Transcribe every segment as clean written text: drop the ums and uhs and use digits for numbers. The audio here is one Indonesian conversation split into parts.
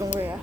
tunggu ya.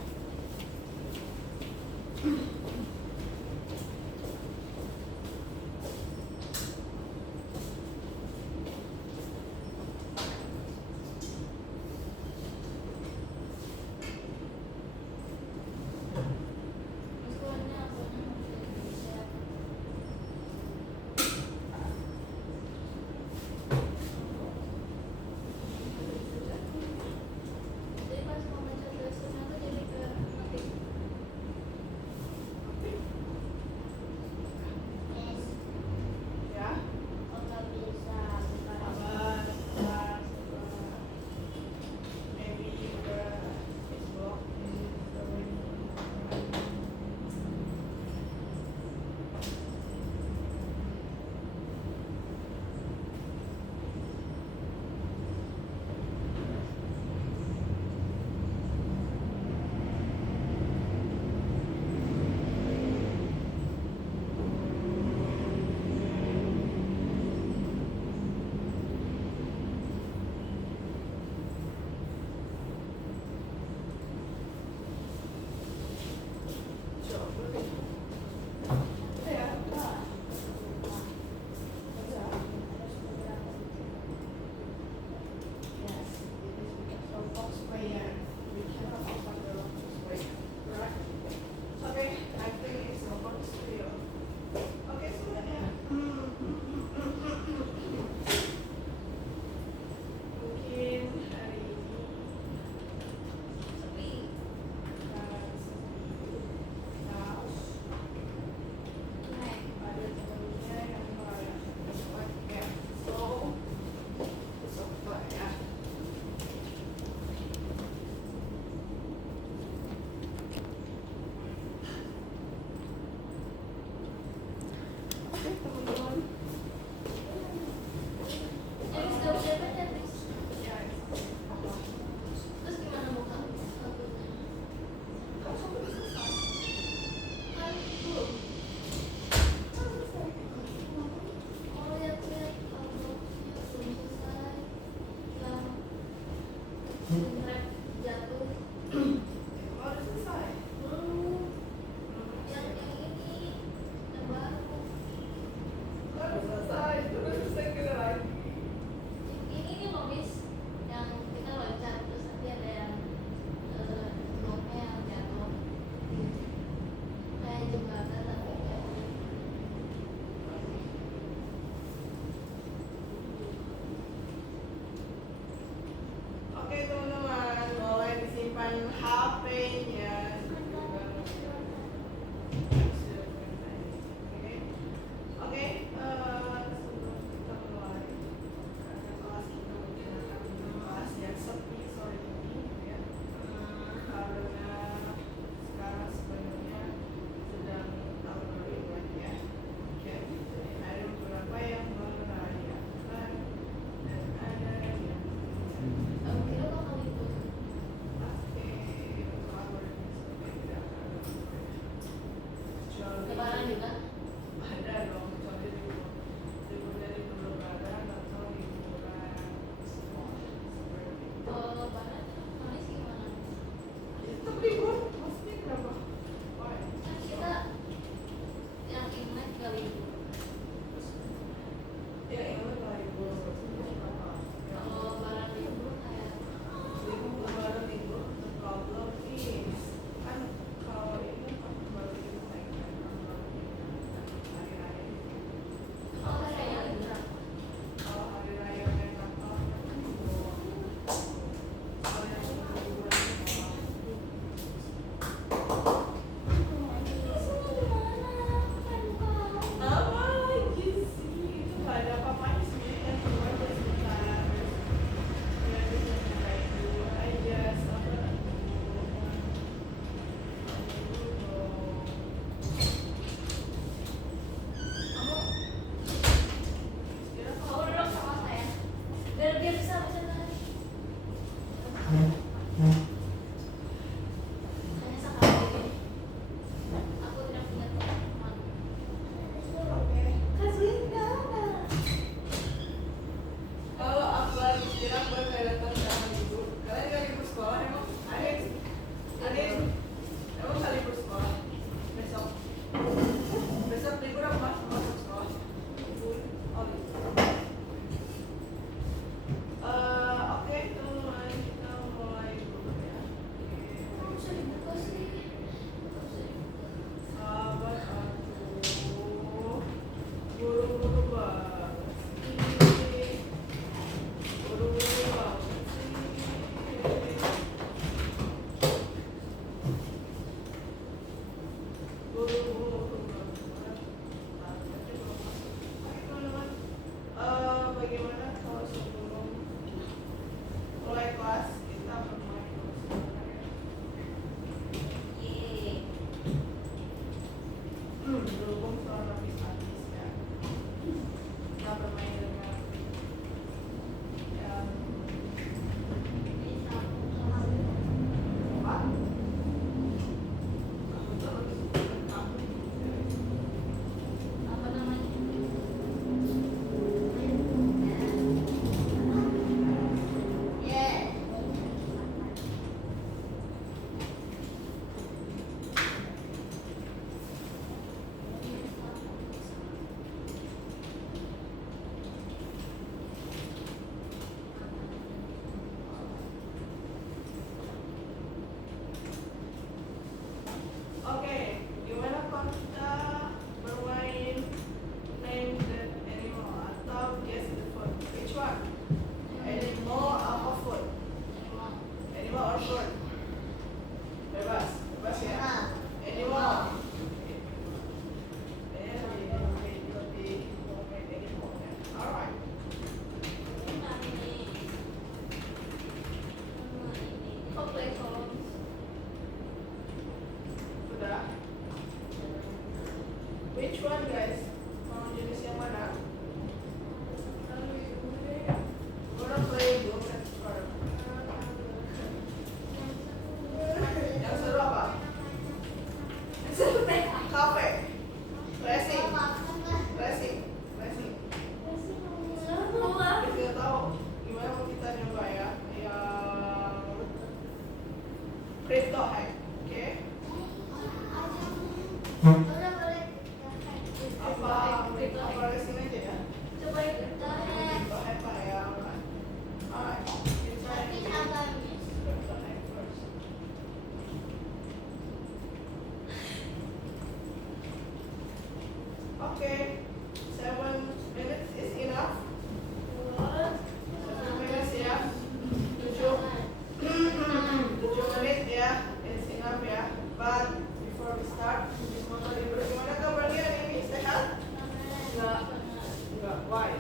Why?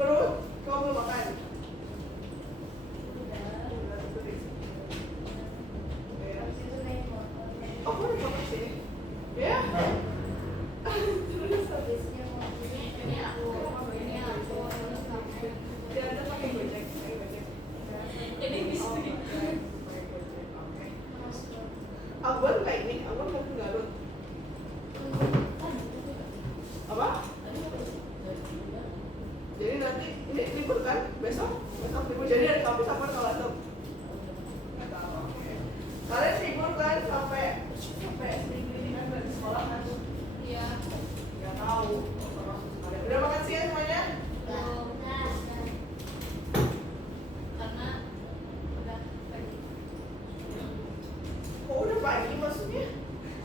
Perut? Kau belum makan? Oh, kau udah makan sih? Ya? Terus habisnya ini aku dia pakai gojek. Jadi bisa Abang kayak ini, abang mau Garut. Apa? Jadi nanti ini libur kan? Besok libur. Jadi ada kampus apa kalau tuh? Nggak tahu. Kalian libur kan sampai seminggu ini kan dari sekolah kan? Iya. Nggak tahu. Udah makan siang semuanya? Karena udah pagi. Oh, udah pagi maksudnya?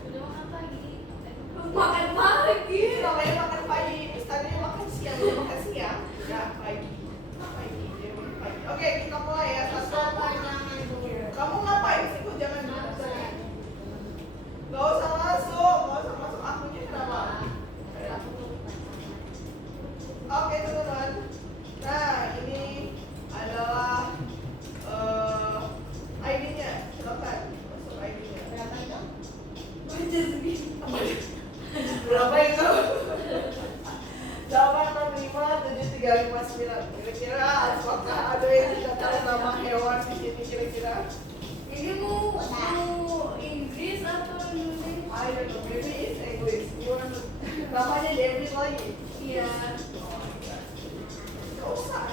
Udah makan pagi. Makan pagi. Namanya makan pagi. Tadinya makan siang, udah makan siang. Ya pagi. Dia makan pagi. Oke, kita mulai ya. Kamu ngapain sih? Kok jangan duduk. Gak usah masuk. Akunya kenapa? Oke teman-teman. Nah ini adalah ID-nya. Silakan masuk ID-nya. Berapa itu? Berapa itu? 8657359. Kira-kira apakah ada yang tidak tahu nama hewan di sini kira-kira? Ini mau Inggris atau Indonesia? I don't know, maybe it's English. Namanya David lagi. Iya. Gak usah.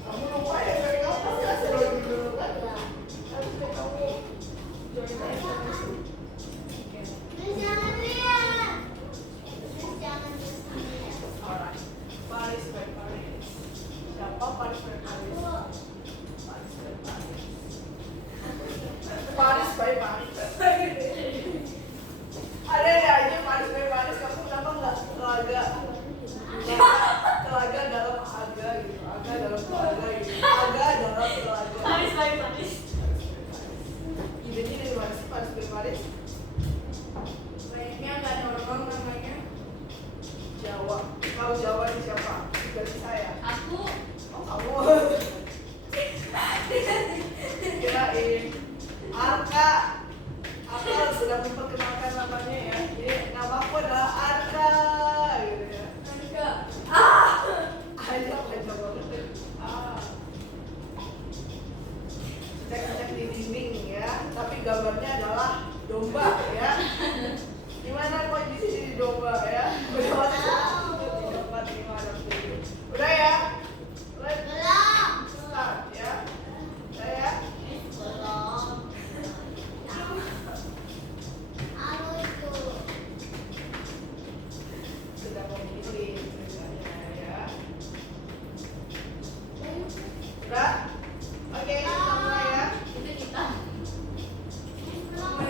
Kamu lupa ya dari kamu pasti hasil lagi dulu kan? Harusnya kamu join aja. Alright. Paris by Paris. Siapa Paris by Paris? Paris by Paris. Ada aja Paris by Paris. Kamu kenapa nggak telaga dalam aga gitu? Aga dalam telaga gitu. Aga dalam telaga. Paris by Paris. Idenya dari mana sih Paris by Paris? Kayaknya nggak normal namanya. Jawa. Kalau Jawa ini siapa? Dari saya. Aku. Oh kamu. Kirain. Arka sudah memperkenalkan namanya ya. Jadi namaku adalah Arka gitu ya. Arka. Aja banget. Cek di dinding ya. Tapi gambarnya adalah domba ya. Gimana kondisi di domba ya? Udah masuk. Udah ya? Belum. Start ya. Udah ya? Belum. Sudah memilih misalnya ya. Udah? Oke, kita mulai ya. Itu kita. Kamu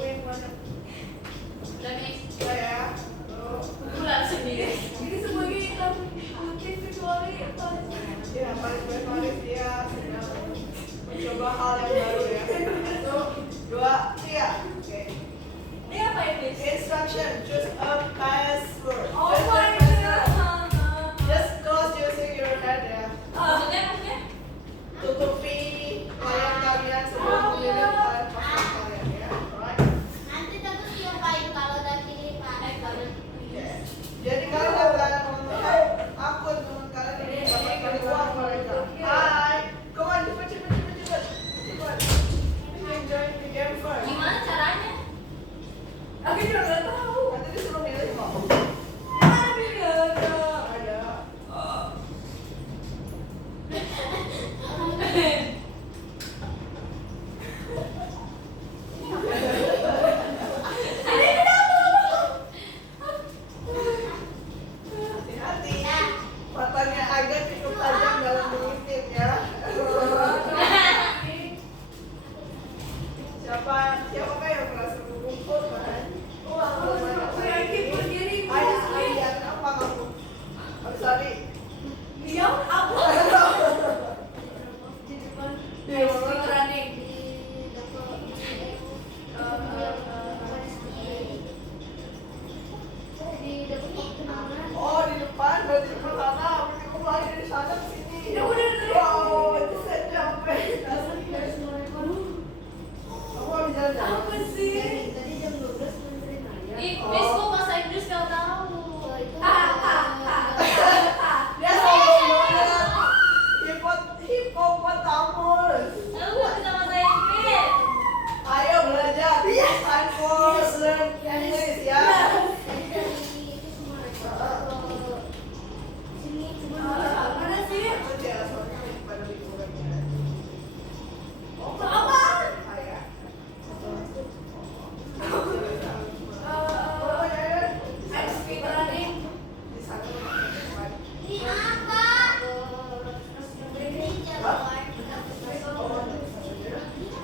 yang mana? Udah nih. Udah ya. Bulan sendiri. Ini sebagai mungkin kecuali apa? Ya, Paris dia sedang mencoba hal yang baru ya. 1, 2, 3. Oke. Ini apa ini? Instruction, choose a password. Oh my god. Just close using your head ya. Maksudnya? Tutupi layar kalian sebelum memilih password kalian ya. Alright. Nanti terus diapain kalau udah pilih password? Jadi kalian akan memilih akun teman kalian ini mendapatkan uang mereka. Hai, come on cepet.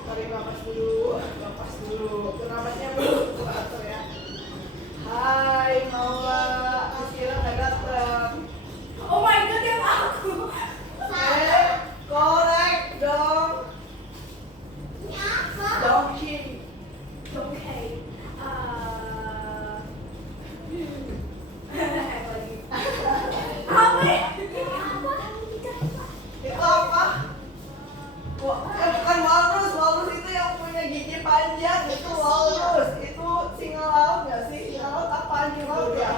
Tarik nafas dulu, lepas dulu. Nafasnya belum teratur ya. Hai Maula, Sila nggak datang. Oh my god, yang aku. Korek dong. Dongking. Dongking. Apa? Itu apa? Bukan walrus. Walrus itu yang punya gigi panjang. Itu walrus. Itu singa laut nggak sih? Singa laut apa anjing laut ya?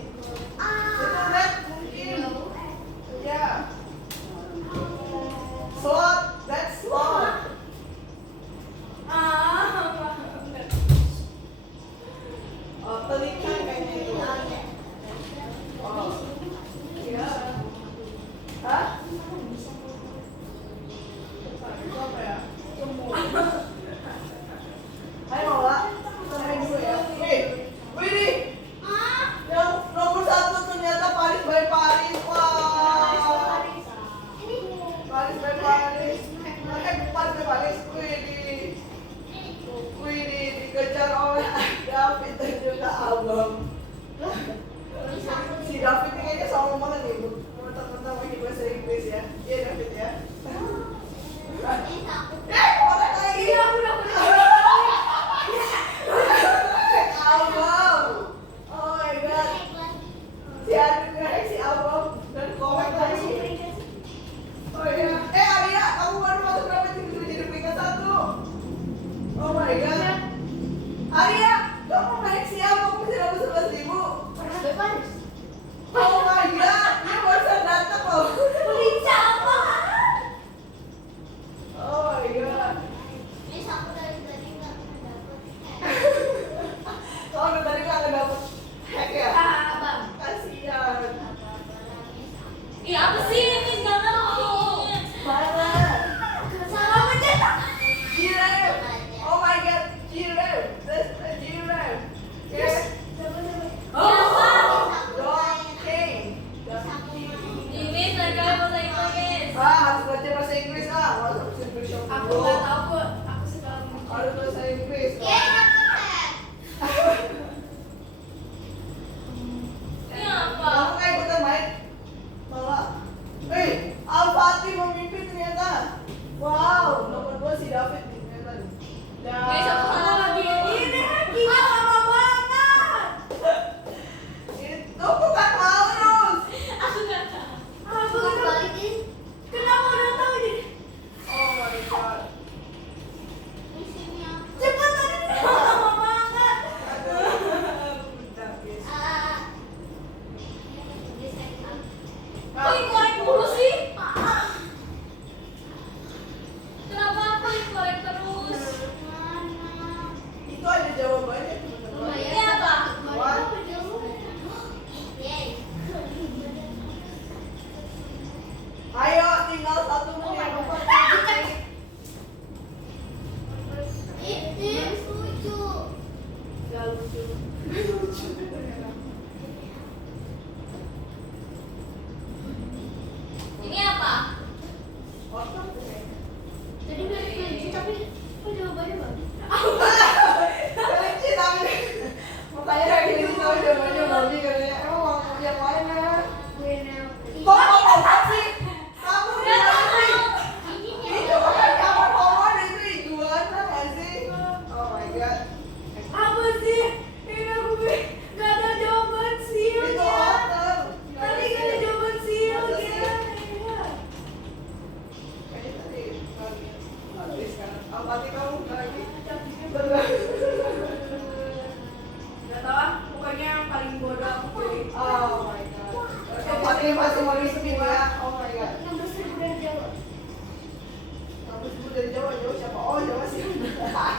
Itu red mungkin. Ya. Sloth. That's sloth. Oh, pelikan kayaknya itu. Oh. Iya. Hah? Itu apa ya? Hai Maula, kita main dulu ya. Wih, yang nomor 1 ternyata Paris by Paris. Wah. Paris by Paris. Paris by Paris. Wih, dikejar oleh David dan juga Abang. Si David ini kayaknya sama mana nih, Bu? Mentang-mentang pakai bahasa Inggris ya. Iya David ya. Korek lagi. Abang. Oh my god. Si Adit ngerek si Abang dan korek lagi. Oh iya. Arya, kamu baru masuk berapa tiba-tiba jadi peringkat 1? Oh my god. Arya, kamu naik siapa? Kamu bisa dapat 11.000. Oh my god, dia barusan datang loh. Oh my god. Kau udah tadi nggak dapet hack ya? Kasian. Ih, apa sih ini? Jangan Mana? Giraffe. Oh my god, giraffe. That's a giraffe. Yes. Donkey. Ini saya bahasa Inggris. Harus belajar bahasa Inggris ah. Harus bahasa Inggris yang Aku dulu. nggak tahu kok. Aku suka. Harus bahasa Inggris. Ini apa? Kamu kayak ikutan main? Malah. Al-Fatih memimpin ternyata. Wow, nomor 2 si David nih ternyata. Guys, aku salah lagi. Ini lama banget. Itu bukan walrus. Aku nggak tahu. Kenapa udah tahu nih? Oh my god. Cepat tadi lama banget. Udah guys. Kok korek mulu sih? Kenapa aku korek terus? Itu ada jawabannya teman-teman. Ini apa? Ayo tinggal 1 menit. Gak lucu. Ini apa? Otak tuh ya. Kelinci tapi makanya lagi di tahu jawabannya babi katanya. Emang mau yang mana? Kok apa sih? Kamu Nggak tahu. itu bukan kamar pohon, itu iguana nggak sih? Oh my god. Apa sih? Ini aku nggak ada jawaban sih. Itu otter. Tadi nggak ada jawaban sih. Kayaknya tadi habis kan. Al-Fatih kamu lagi. Nggak tahu ah. Pokoknya yang paling bodoh aku pilih. Oh my god. Al-Fatih masih mau disebut ya. Oh my god. Kamu sebut dari Jawa, Jawa siapa? Oh Jawa sih. Marah.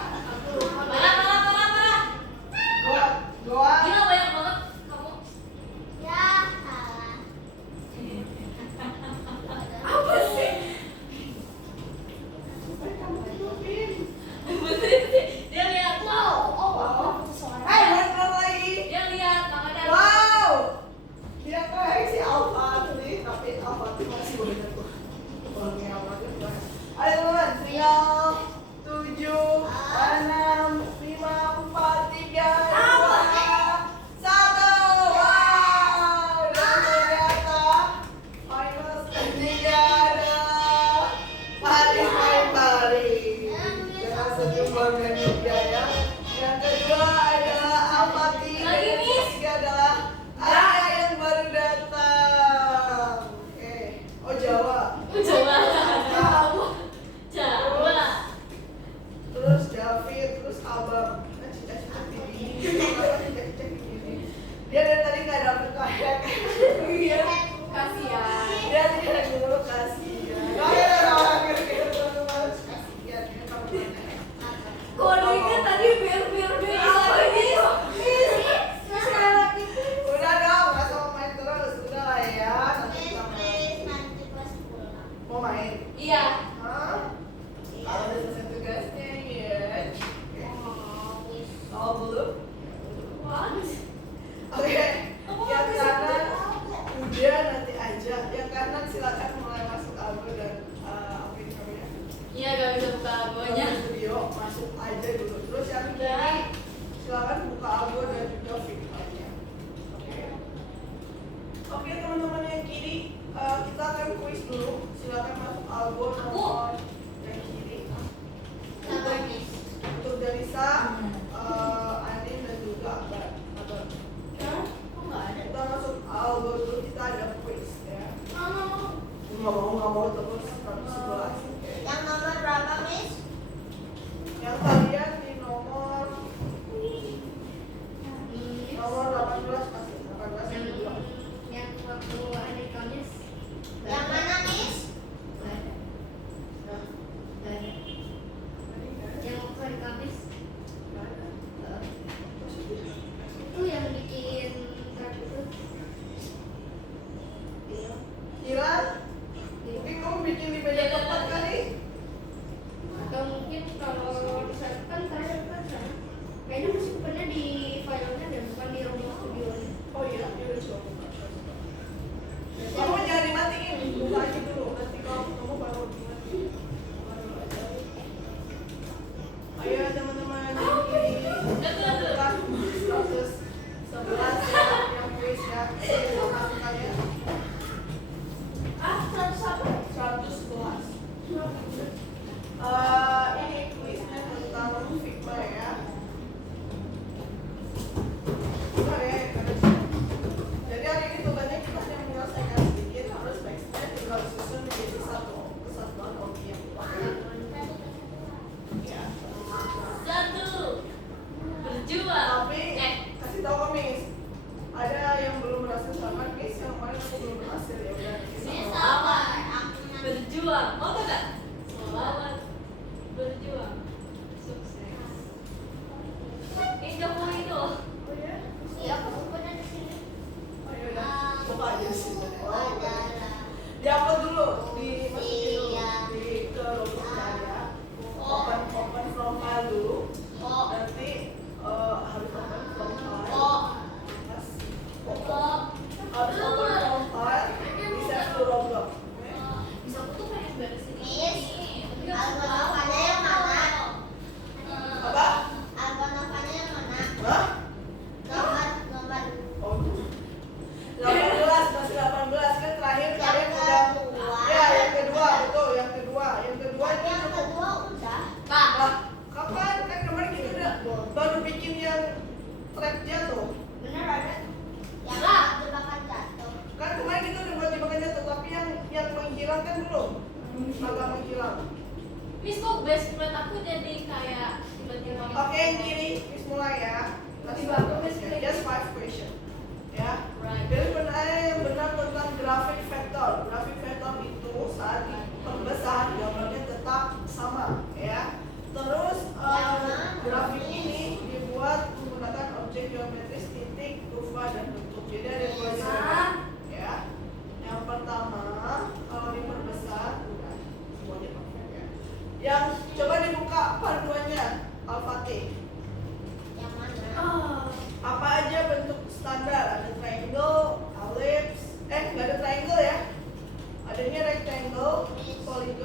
Goa. Gila banyak banget kamu. Apa sih? Supaya kamu tutupin. ya, bagus banget. Ayo teman, tinggal 7, 6, 5, 4, 3, 2, 1. Wow, dan ternyata final stage-nya adalah Paris by Paris dengan sejumlah menu biaya. Yang kedua adalah Almaty. Dan yang ketiga adalah Arya yang baru datang. Oke. Oh, Jawa. Coba. Coba. Terus David, terus Abang. Nah, cicak-cicak gini. Kenapa cicak-cicak gini? Dia dari tadi nggak dapet kayak. Iya. Kasihan. Dia tidak dulu kasihan. Oke, orang kira-kira teman-teman. Kasihan. Ini kamu tanya. Kalau ingat tadi biar lagi. Udah dong, nggak sama main terus. Udah lah ya. Nanti kita main. Please, nanti pas pulang. Mau main? Iya. Hah? Kalau udah selesai tugasnya, ya. Oh, belum? Oke. Yang kanan udah nanti aja. Yang kanan silakan mulai masuk algo dan apa ini namanya? Iya, gak bisa buka algonya. Studio masuk aja dulu. Terus yang kiri silakan buka algo dan juga filternya. Oke. Oke teman-teman yang kiri kita akan kuis dulu. Silakan masuk algo nomor yang kiri. Sabar, Miss. Untuk Darisa, Andin dan juga Akbar. Kok nggak ada? Kita masuk algo dulu, kita ada quiz ya. Nggak mau terus 111. Oke. Yang nomor berapa, Miss? Yang kalian di nomor 18 kasih 18 yang kedua. Yang waktu ada Kamis. Yang mana, Miss? Nggak ada. Nah, Nggak ada. Yang waktu hari Kamis. nggak ada. Itu yang bikin kartu itu. Kira mungkin kamu bikin di meja tempat kali? Atau mungkin kalau misalkan terakhir kan kayaknya masih bukannya di filenya dan bukan di rumah studionya. Oh iya, ya udah coba buka. Kamu jangan dimatiin, buka aja dulu. Nanti kalau kamu baru dimatiin. Buka dulu aja. Ayo teman-teman yang kiri. Bukan 111 ya, yang quiz ya. Masukkan ya. 111. Ini kuisnya tentang Figma ya. Bentar ya, jadi hari ini tugasnya kita hanya menyelesaikan sedikit, harus backstep tinggal disusun menjadi satu kesatuan objek. Ya. Satu. Berjuang. Tapi kasih tahu Kamis, ada yang belum berhasil sama Miss, yang kemarin aku belum berhasil ya udah. Miss, sabar. Aku nanti. Berjuang. Mau tidak? Selamat berjuang. Sukses. Kamu itu. Oh ya? Iya, aku sebenarnya di sini. Oh ya udah. Buka aja sih. Adalah Diupload dulu, dimasukin dulu ke Roblox ya. Open from file dulu. Nanti harus open from file. Harus open from file. Di save to Roblox. Oke? Bisa aku tuh pengen beresin Miss, ini. Algo Novanya yang mana? Apa? Algo Novanya yang mana? Hah? Nomor. Oh, 18, masih 18 kan terakhir kalian Yang udah. kedua. Ya, yang kedua betul, yang kedua itu Yang kedua udah. Pak. Lah, kapan kan kemarin kita udah baru bikin yang trap jatuh. Bener ada. Yang Lah. jebakan jatuh. Kan kemarin kita udah buat jebakan jatuh, tapi yang menghilang kan belum. Agak menghilang. Miss, kok best friend aku jadi kayak tiba-tiba. Oke, yang kiri, Miss mulai ya. Nanti baru Miss ya. Just 5 question. Ya. Right. Pilih pertanyaan yang benar tentang grafik vektor. Grafik vektor itu saat diperbesar gambarnya tetap sama, ya. Terus grafik ini dibuat menggunakan objek geometris, titik, kurva dan bentuk. Jadi ada dua jenis, ya. Yang pertama, kalau diperbesar, udah semuanya perfect ya. Yang coba dibuka panduannya, Al-Fatih. Yang mana? Apa aja bentuk standar? Ada triangle, ellipse, nggak ada triangle ya? Adanya rectangle, polygon,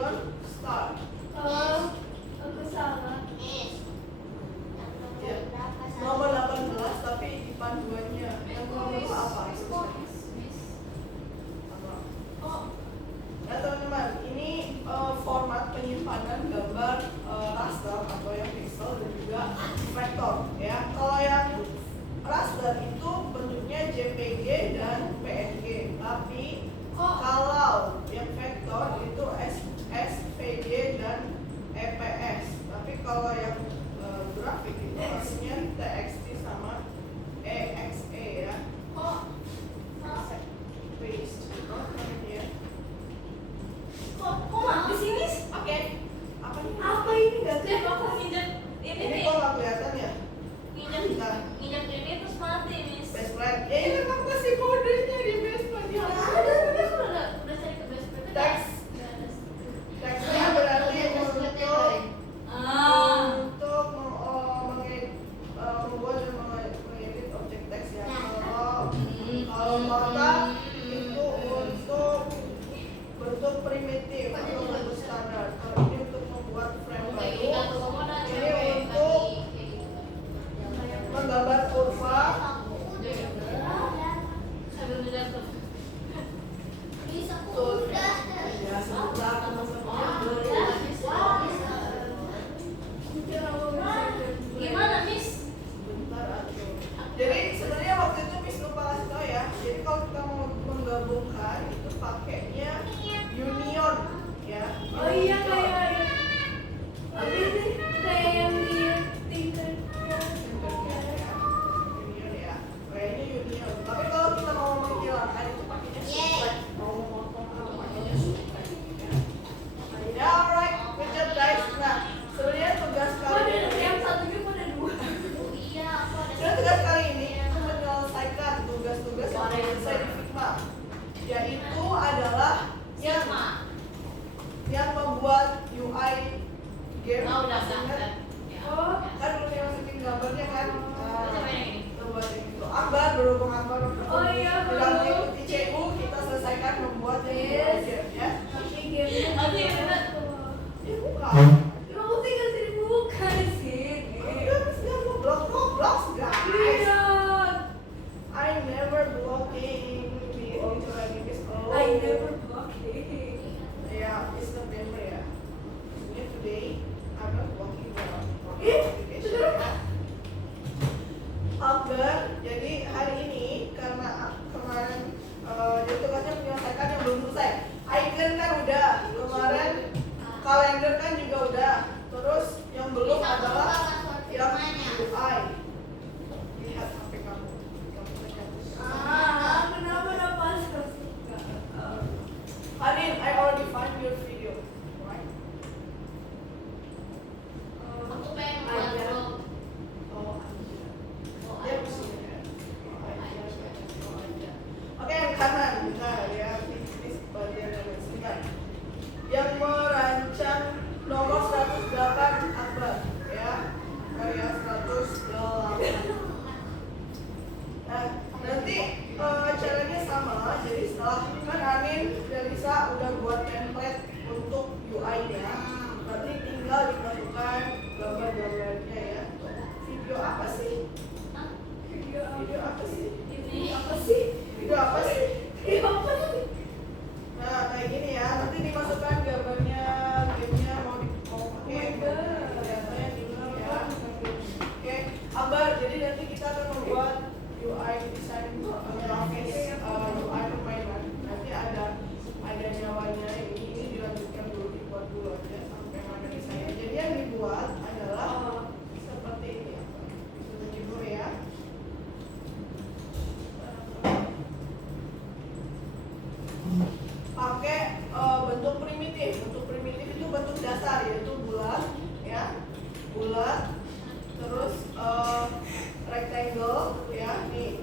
game. Oh, udah Maksudnya, udah. oh, kan belum dimasukin gambarnya kan? Coba yang ini. Buat yang itu. Akbar, berhubung Akbar. Oh iya, Didampingi belum. ICU, kita selesaikan membuat Yes. game ya. Tapi game-nya Tapi juga bener. tuh. Ya bukan. Kamu tinggal sini bukan di sini. Enggak, Roblox guys. Iya. I never blocking me into any miss. Oh. I never blocking. Yeah, it's November ya. Ini today I'm not blocking the Ih, notification ya. Akbar, jadi hari ini karena kemarin jadi tugasnya menyelesaikan yang belum selesai. Icon kan udah, kemarin kalender kan juga udah. Terus yang belum Bisa adalah buka password yang rumahnya. UI. Lihat HP kamu. Kamu terhapus. Kenapa dapat suka? Anin, I already find your video. Right? Aku pengen buat Ada. vlog. Oh, Anja. Oh, Dia ada. mesti ya. Oh, Anja. Oh, Anja. Oke, yang kanan. Bentar ya. Ini bagian yang sebentar. Yang merancang nomor 108 Akbar ya. Oh ya, 108. Nah, nanti caranya sama. Jadi setelah kan Anin dan Lisa udah buat template untuk UI-nya. Nanti tinggal dimasukkan gambar-gambarnya ya. Video apa sih? Hah? Video apa sih? Ini Apa sih? Video apa sih? Apa sih? Nah, kayak gini ya. Nanti dimasukkan gambarnya, gamenya mau pakai datanya di sini ya. Oke, Akbar. Jadi nanti kita akan membuat UI design grafis UI permainan. Nanti ada nyawanya ini dilanjutkan dulu, dibuat dulu aja sampai mana desainnya. Jadi yang dibuat adalah seperti ini. Seperti dulu ya. Pakai bentuk primitif. Bentuk primitif itu bentuk dasar yaitu bulat, ya, bulat. Terus rectangle, ya, nih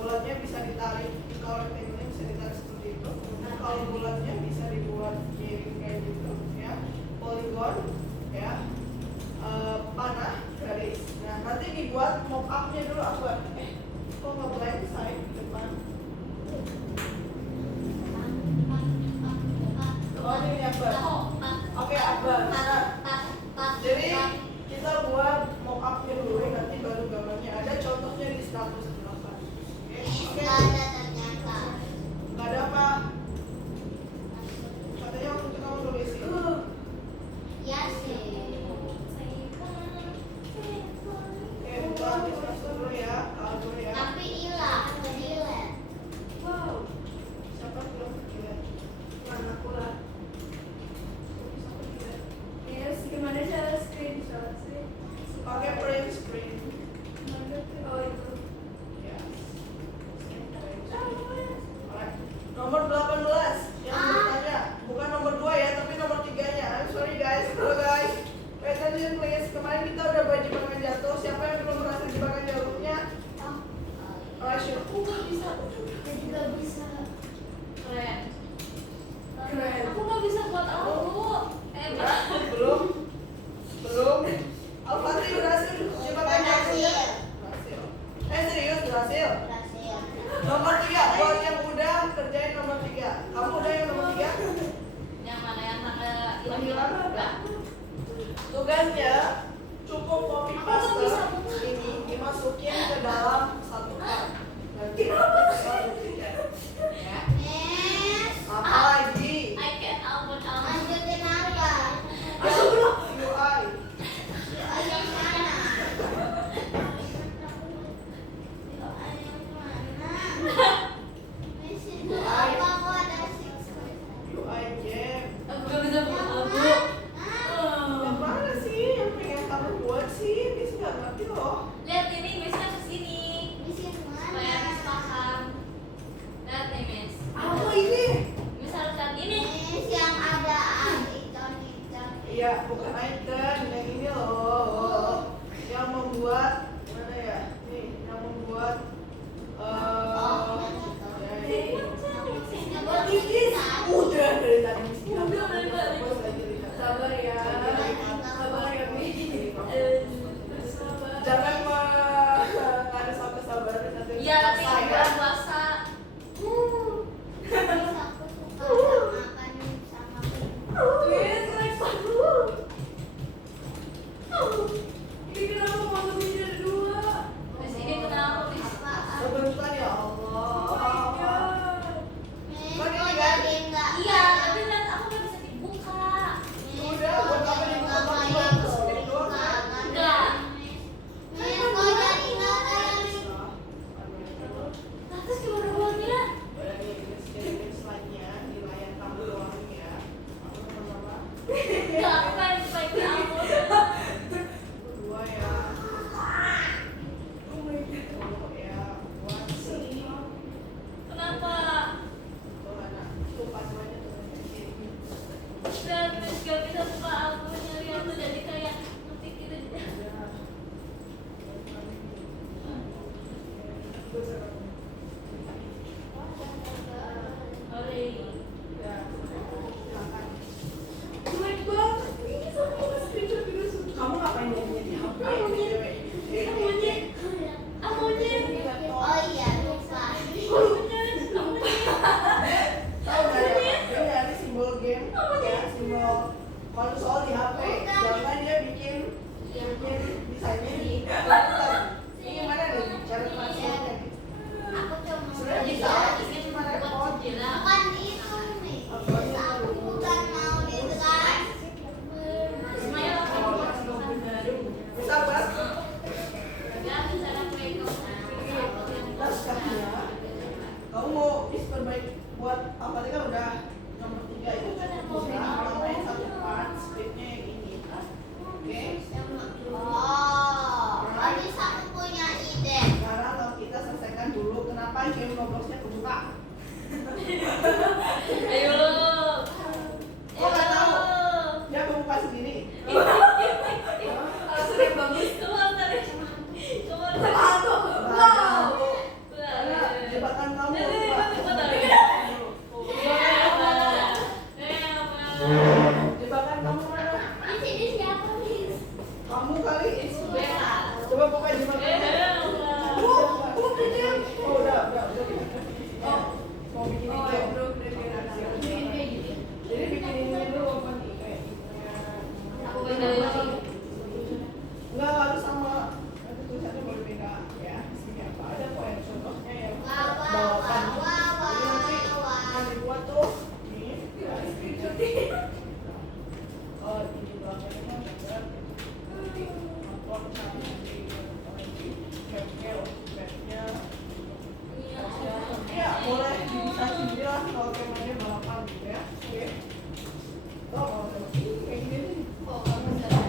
bulatnya bisa ditarik. Kalau rectangle bisa ditarik seperti itu. Nah, kalau bulatnya bisa dibuat miring kayak gitu, ya. Polygon, ya. Panah, garis. Nah, nanti dibuat mock up-nya dulu Akbar. Kok nggak blank side di depan? Oh ini Akbar. Oke Akbar. Nah, jadi kita buat mock up-nya dulu, nanti baru gambarnya. Ada contohnya di 108. Oke. Nggak ada apa? Katanya waktu itu kamu nulis itu. Ya sih. Oke, buka diskus dulu ya. Kalau dulu ya. Tapi hilang, hilang. Wow. Siapa belum gila? Mana pula? Yes, gimana cara screenshot sih? Pakai print screen. Mana tuh? Oh itu. Ya. Alright. Nomor 18 yang bertanya, bukan nomor 2 ya, tapi nomor 3-nya. I'm sorry guys. Halo guys. Pay attention please. Kemarin kita udah buat jebakan jatuh. Siapa yang belum berhasil jebakan jatuhnya? Rasyo. Nggak bisa. Nggak bisa. Keren. Keren. Aku nggak bisa buat aku. Udah? Belum. Al-Fatri berhasil jebakan jatuhnya? Berhasil. Serius berhasil? Nomor 3, buat yang udah kerjain nomor 3. Kamu udah yang nomor 3? Yang mana yang tangga Hilang? Enggak. Tugasnya cukup copy Aku nggak bisa paste buka. ini dimasukin ke dalam satu kan. Nanti ya. Apa lagi? I can open UI. UI game. Aku nggak bisa buat aku. Yang mana sih yang pengen kamu buat sih? Ini sih nggak ngerti loh. Lihat ini biasanya kesini supaya Miss paham. Lihat nih Miss. Apa ini? Miss harus lihat ini. Iya, bukan icon, yang ini loh. Yang membuat mana ya? Nih, yang membuat ya ini. What is this? Udah dari tadi. Udah dari tadi. Bos lagi lihat. Sabar ya. Lagi lihat. Kamu kali. Bella. Coba buka di mana? Oh, udah. Oh, mau bikin itu. Jadi bikin ini dulu apa nih? Kayak Aku beda sih. Enggak harus sama. Nanti tulisannya boleh beda ya. Sini apa? Ada kok yang contohnya yang bawakan. Jadi nanti yang dibuat tuh nih. Ya, screenshot nih. Oh, ini belakangnya kan ada. Upload nanti backnya. Ya, boleh bisa sendiri lah kalau temanya balapan gitu ya. Oke. Oh, kayak gini nih. Oh, kamu bisa.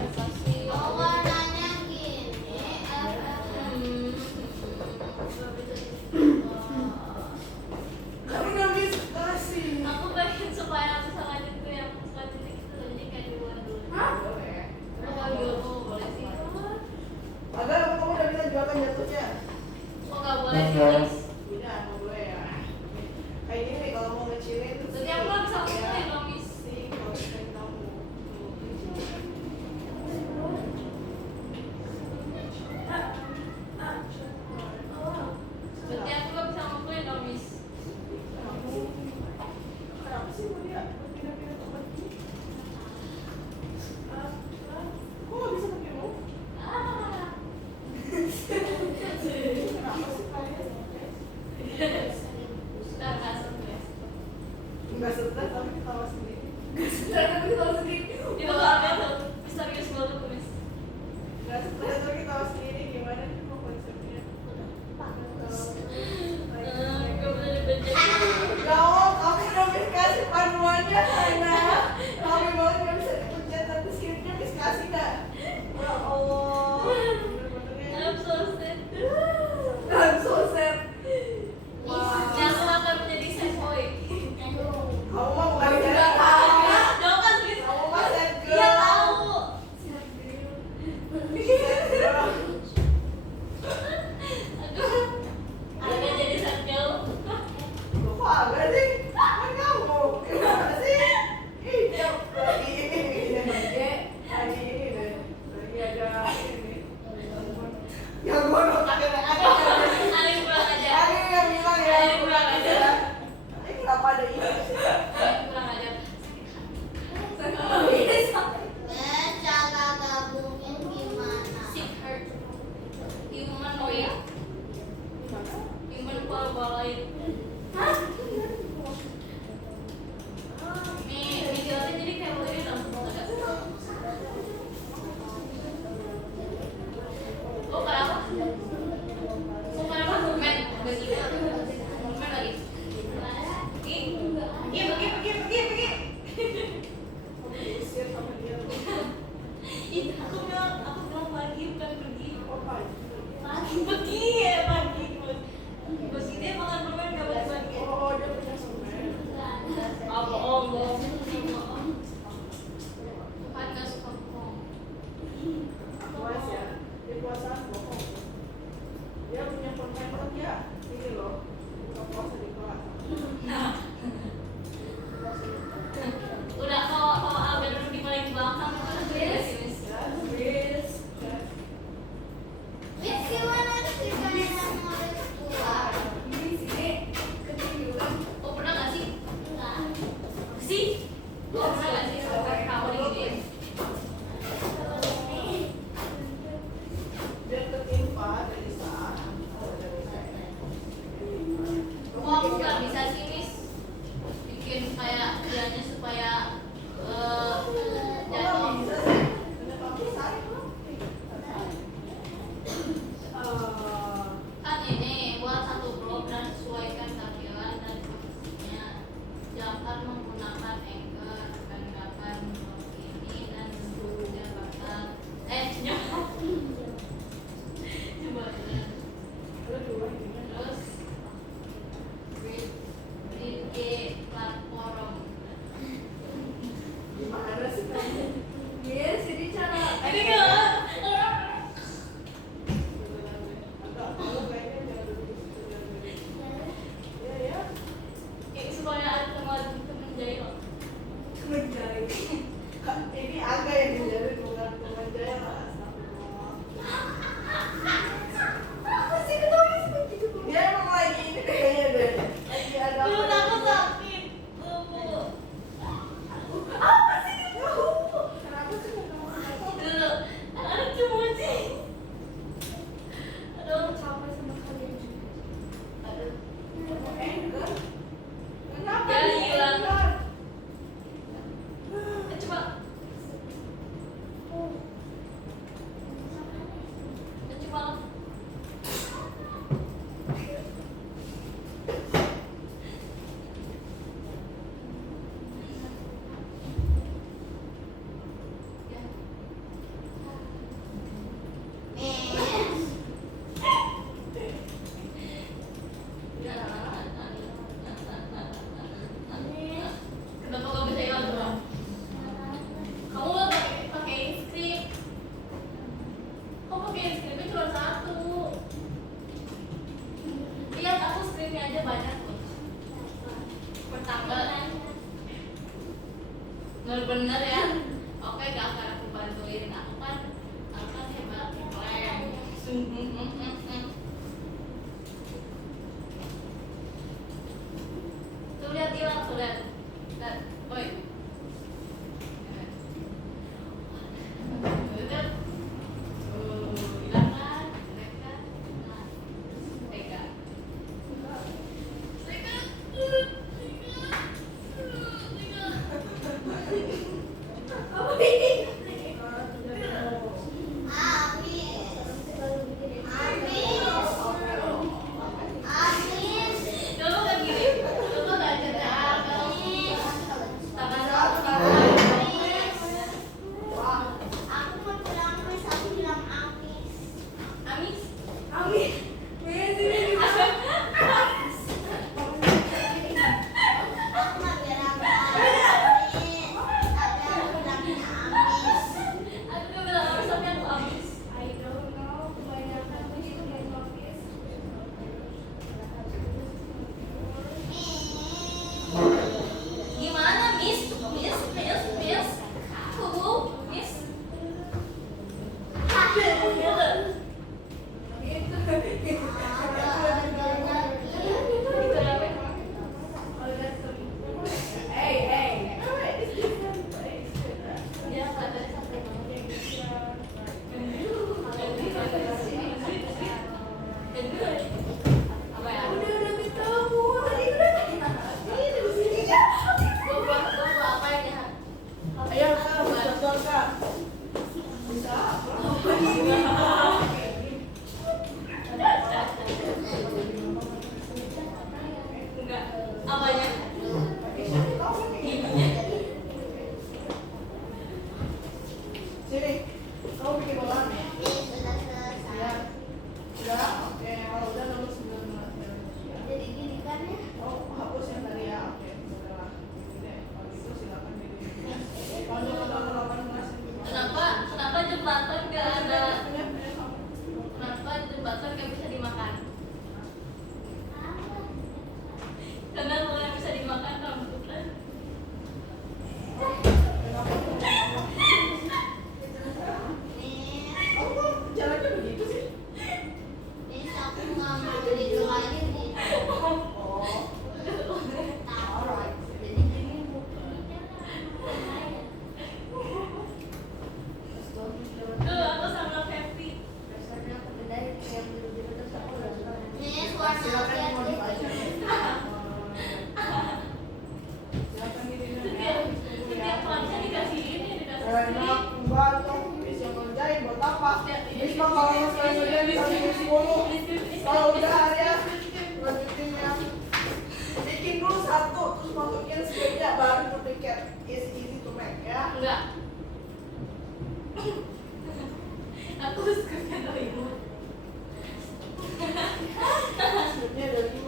aku kan hebat keren. Tuh lihat dia tuh lihat, woi. Hilang kan, keren kan? Nah, pegang. Gimana, Miss? Miss? Kubu, Miss? Dia kelihatannya santai banget. Apa ya? Gua apa ya dia? Ayo Kak, betul Kak. Bisa apa? Enggak. Apanya? Sini, kamu bikin bola. Ya. Sudah, oke. Kalau udah nomor 19. Oh, hapus yang tadi ya. Oke, sudah. Ini, kalau gitu silakan pilih. Kalau nomor 18 yang Kenapa jembatan nggak ada? Kenapa jembatan nggak bisa dimakan? Karena kalau yang bisa dimakan rambutan. jalannya begitu sih. Tuh aku sama Feby. Silakan dimodif aja. Silakan dirinya ya. Setiap kelasnya dikasih ini, dikasih Enak banget, bisa ngerjain buat apa? Bisa kalau sekali ngerjain bisa bikin 10. Kalau udah ya, lanjutin ya. Bikin dulu satu, terus masukin skripnya baru duplicate. Easy to make ya. enggak. Aku skripnya dari ibu. Skripnya ada 5.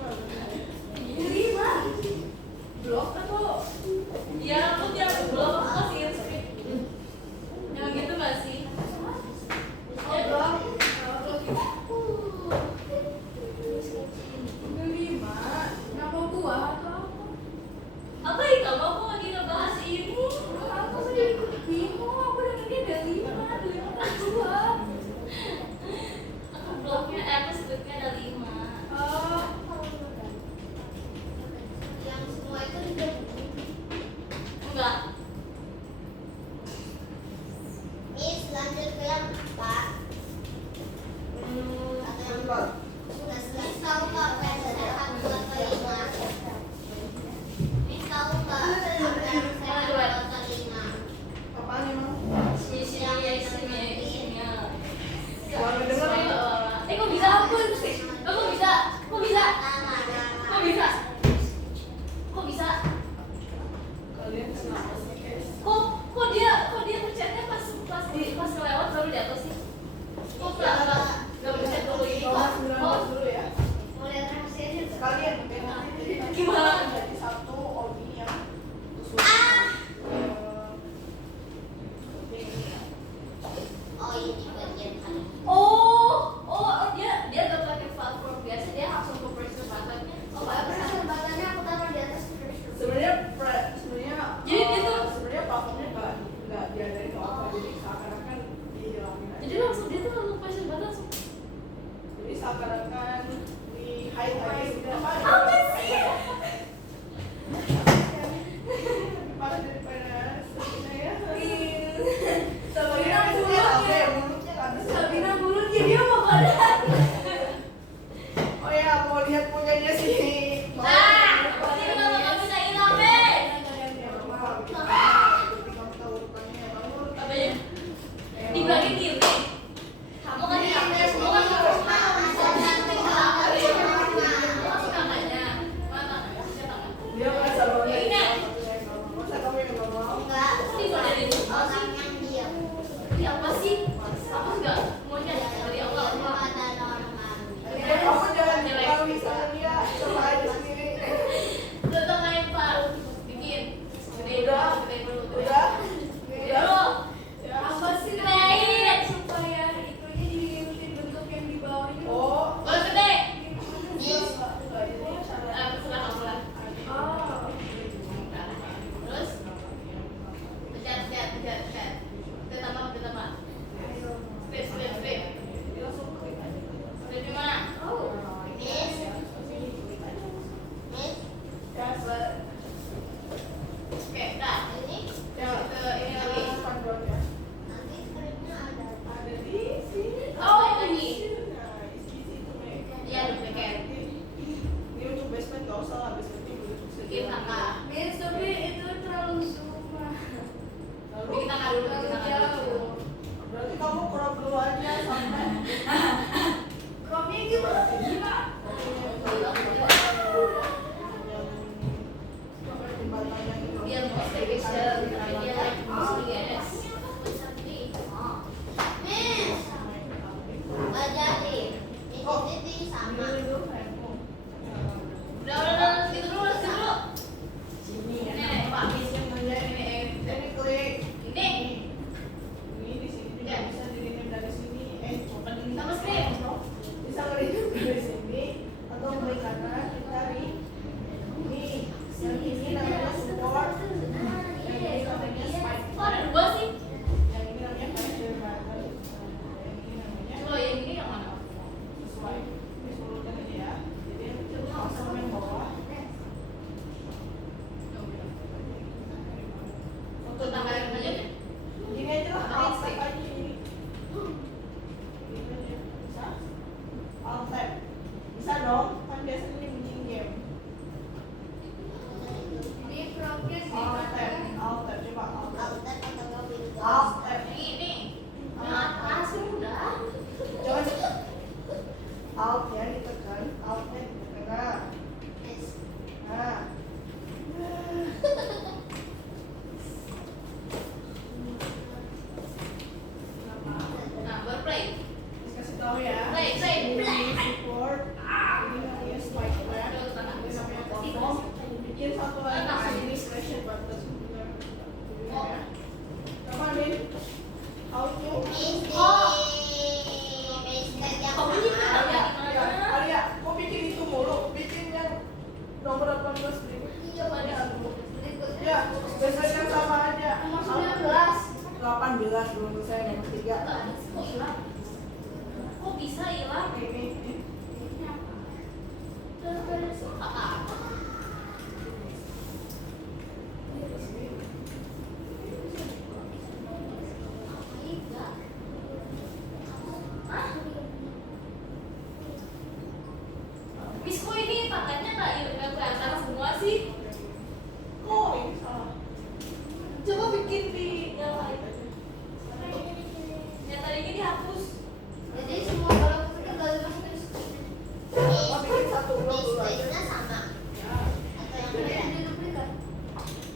Blok atau? Ya aku tiap blok aku kasihin skrip. Yang gitu nggak sih? Oh, belum. Nama gua atau Apa ya kamu? Aku lagi ngebahas ini. aku jadi bingung, aku udah ngerti ada 5 kan 2. Aku bloknya, aku skripnya ada 5. Enggak. Bentar. Apaan emang? Boleh denger ya? Kok bisa? Kok bisa? Kok bisa? Kok bisa? Kok bisa? Kalian kenapa sih, guys? Kok dia pencetnya pas kelewat baru di atas sih? Kok nggak pencet dulu ini? Kok sih? Hapus nggak? Semuanya dari awal. Kamu jangan diketahui sama dia, coba aja sendiri. Tetap main Pak. Bikin. Udah. Udah. Udah. Apa sih Kenain. supaya itunya diikutin bentuk yang di bawahnya? Oh. Boleh gede. Enggak, itu syarat. Terserah kamu lah. Oh. Terus? Pencet. Kita tambah. Strip. Langsung klik aja. Strip di mana? Oh. Ya, Oke, dah. ya, Ke ini lagi. panduannya. Ada di sini. Oh, lagi. Nah, isi itu, Mek. Iya, duplicate. Ini untuk basement nggak usah lah, basement itu untuk Bikin kakak. Miss, tapi itu terlalu sumpah. Lalu Bikin kakak dulu. Jauh. berarti kamu crop dulu aja sampai Cropnya gimana? Biar mau staycation. Dia like mostly yes. Udah, situ dulu. sini ya. Ini, Pak. Ini klik. Ini. Ini di sini juga bisa di-rename dari sini. Open Sama screen. bisa nge-rename dari sini atau klik kanan kita di ini. Yang ini namanya support. Yang ini namanya spike. Kok ada dua sih? Yang ini namanya pressure button. Yang ini namanya Coba yang ini yang mana? sesuai. Ini seluruhnya aja ya. Jadi yang kecil sama yang bawah. Untuk tambahin aja deh. Gini aja lah, alt tab aja ini. Gini aja, bisa? Alt tab. Bisa dong, kan biasanya ini bikin game. Ini cropnya Alt tab, gimana? alt tab, coba alt tab. Alt tab. Ini. Yang atas udah. Jangan alt ya ditekan, alt tab ditekan. Nah. Nah, baru play. Kasih tahu ya. Play. Ini support. Ini namanya spike web. Ini namanya platform. Bikin satu lagi ini pressure button. Ya. Coba Din. How to? Arya, kok bikin itu mulu? Bikin yang nomor 18 berikut. Ya, besar yang sama aja. 18 belum selesai nomor 3. Kok hilang? Kok bisa hilang? Ini. Apa? Hah? Miss, kok ini tangannya nggak kelihatan semua sih? Oh, ini salah. Coba bikin di yang lain. Yang tadinya dihapus. Jadi semua kalau kita gak dimasukin Oh, bikin satu blok dulu aja. Ya. yang diduplikat.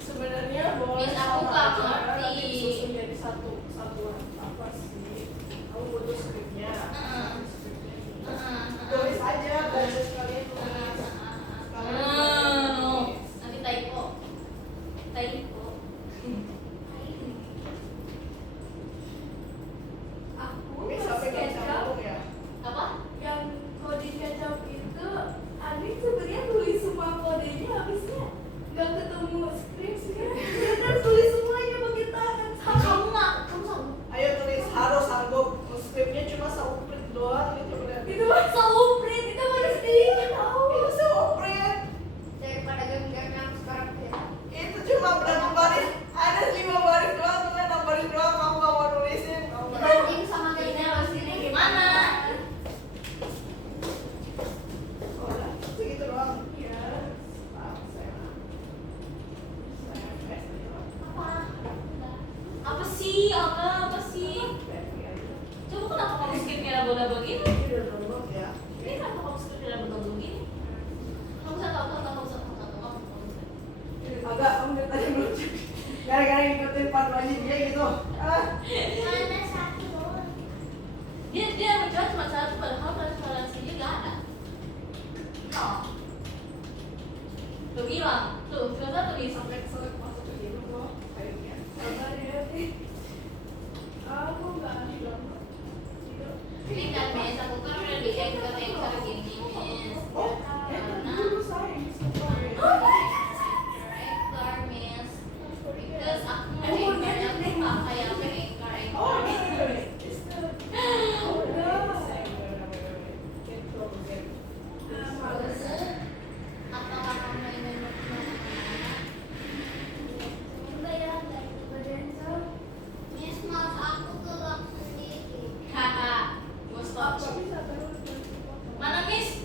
Sebenarnya boleh Miss, aku sama nggak aja, ngerti. nanti disusun jadi satuan apa sih? Kamu butuh skripnya. Tulis aja, belajar sekalian tulis. Nanti typo. Aku Ini pas sampai nggak bisa SketchUp ngomong ya. Apa? yang kode SketchUp itu Adik sebenarnya tulis semua kodenya habisnya nggak ketemu skripnya. Kita tulis semuanya pakai tangan sama. Kamu sanggup? Ayo tulis, harus sanggup. Skripnya cuma seuprit doang nih, coba lihat. Itu mah seuprit, itu baru sedikit tahu. Itu seuprit. Daripada gambar yang sekarang ya. Itu cuma berapa baris? Ada 5 baris doang, cuma 6 baris doang. Kamu nggak mau nulisin? Kamu nggak mau. Banding sama gambar yang sini Gimana? Oh, udah. Segitu doang. Iya. Apa sih? Apa sih? Coba kenapa kamu skripnya double-double gini? Ini udah download ya. Ini kenapa kamu skripnya double-double gini? Kamu bisa tahu. Agak, kamu dari tadi belum cek. Gara-gara ngikutin panduannya dia gitu. Ah. Mana satu? Ini kan Miss, aku kan udah di anchor gini Miss. Karena anchor Miss. Terus aku mau anchornya aku pakai apa anchor. Atau kamu ini Miss, mas aku gerak sendiri. Haha, gue stop. Mana Miss?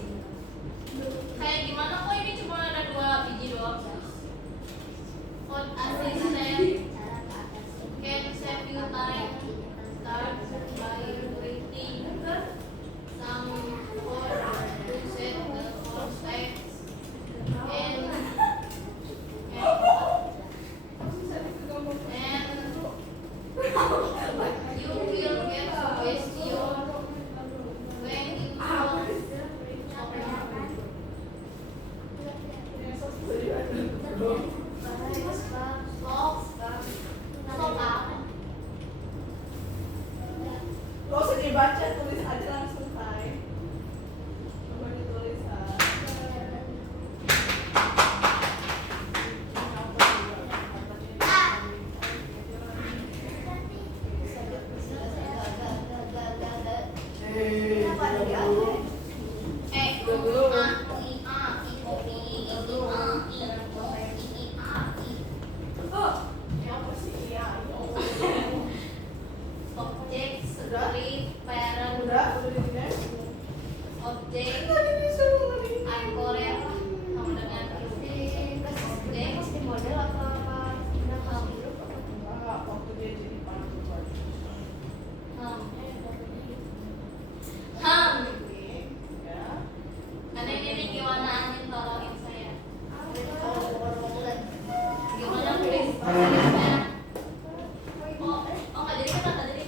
Kayak gimana kok ini cuma ada 2 biji doang? Code assistant can save you time. Start by writing some code to set the context and you will get a question when you Gak usah dibaca, tulis aja langsung Tay. Coba ditulis object script parent udah dilihat. object anchoret sama dengan object model apa Enggak, waktu dia jadi panggung. Ya. Ada ini gimana Anin tolongin saya gimana please tulisnya oh nggak jadi kan nggak jadi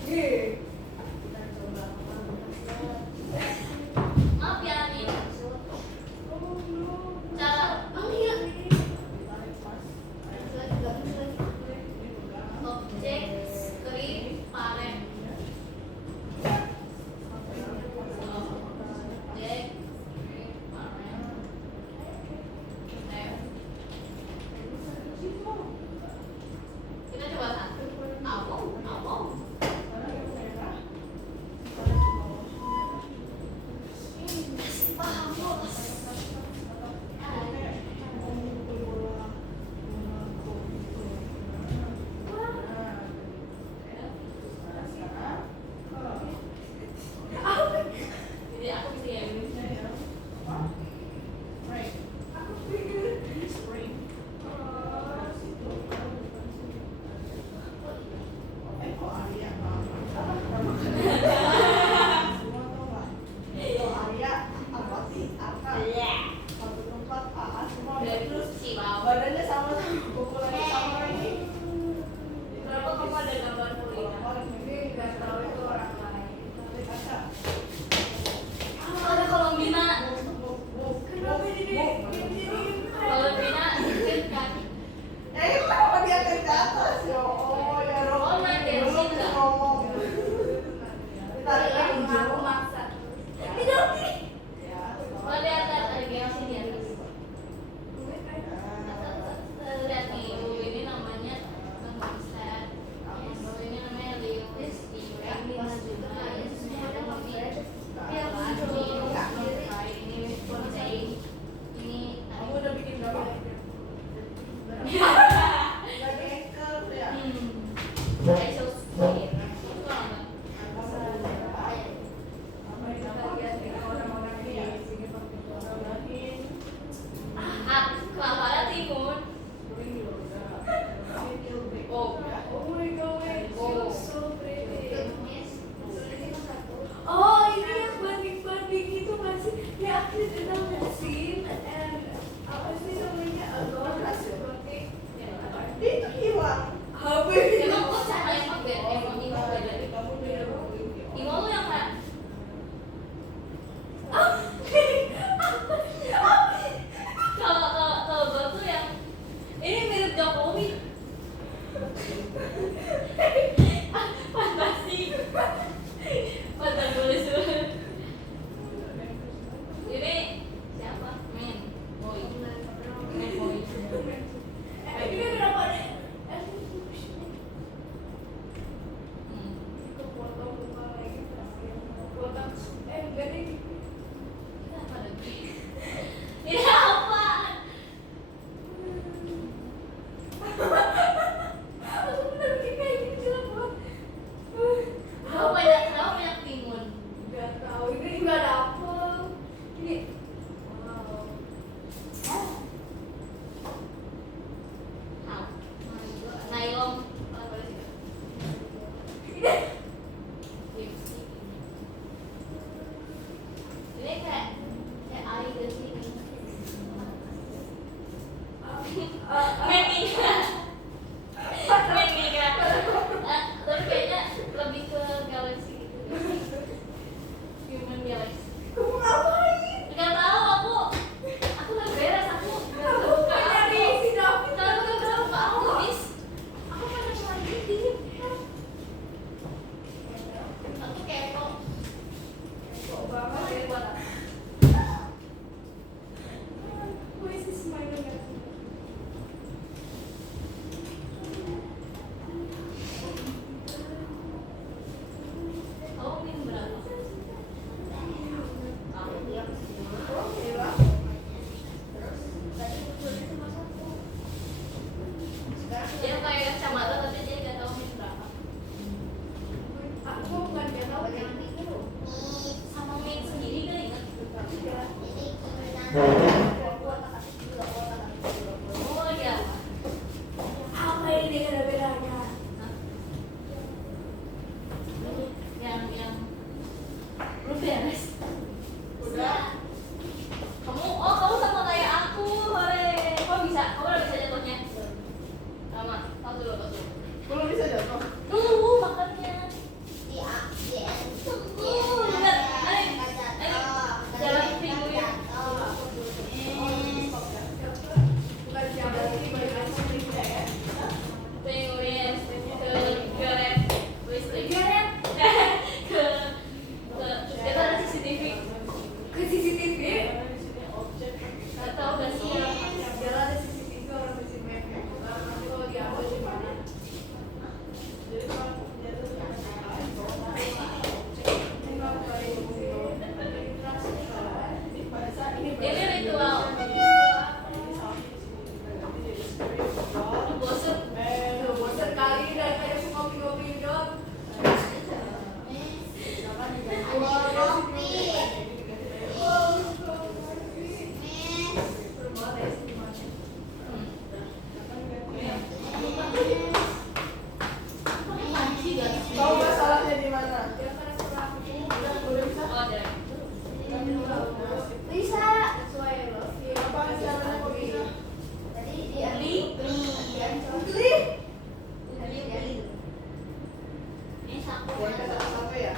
SMP satu ya.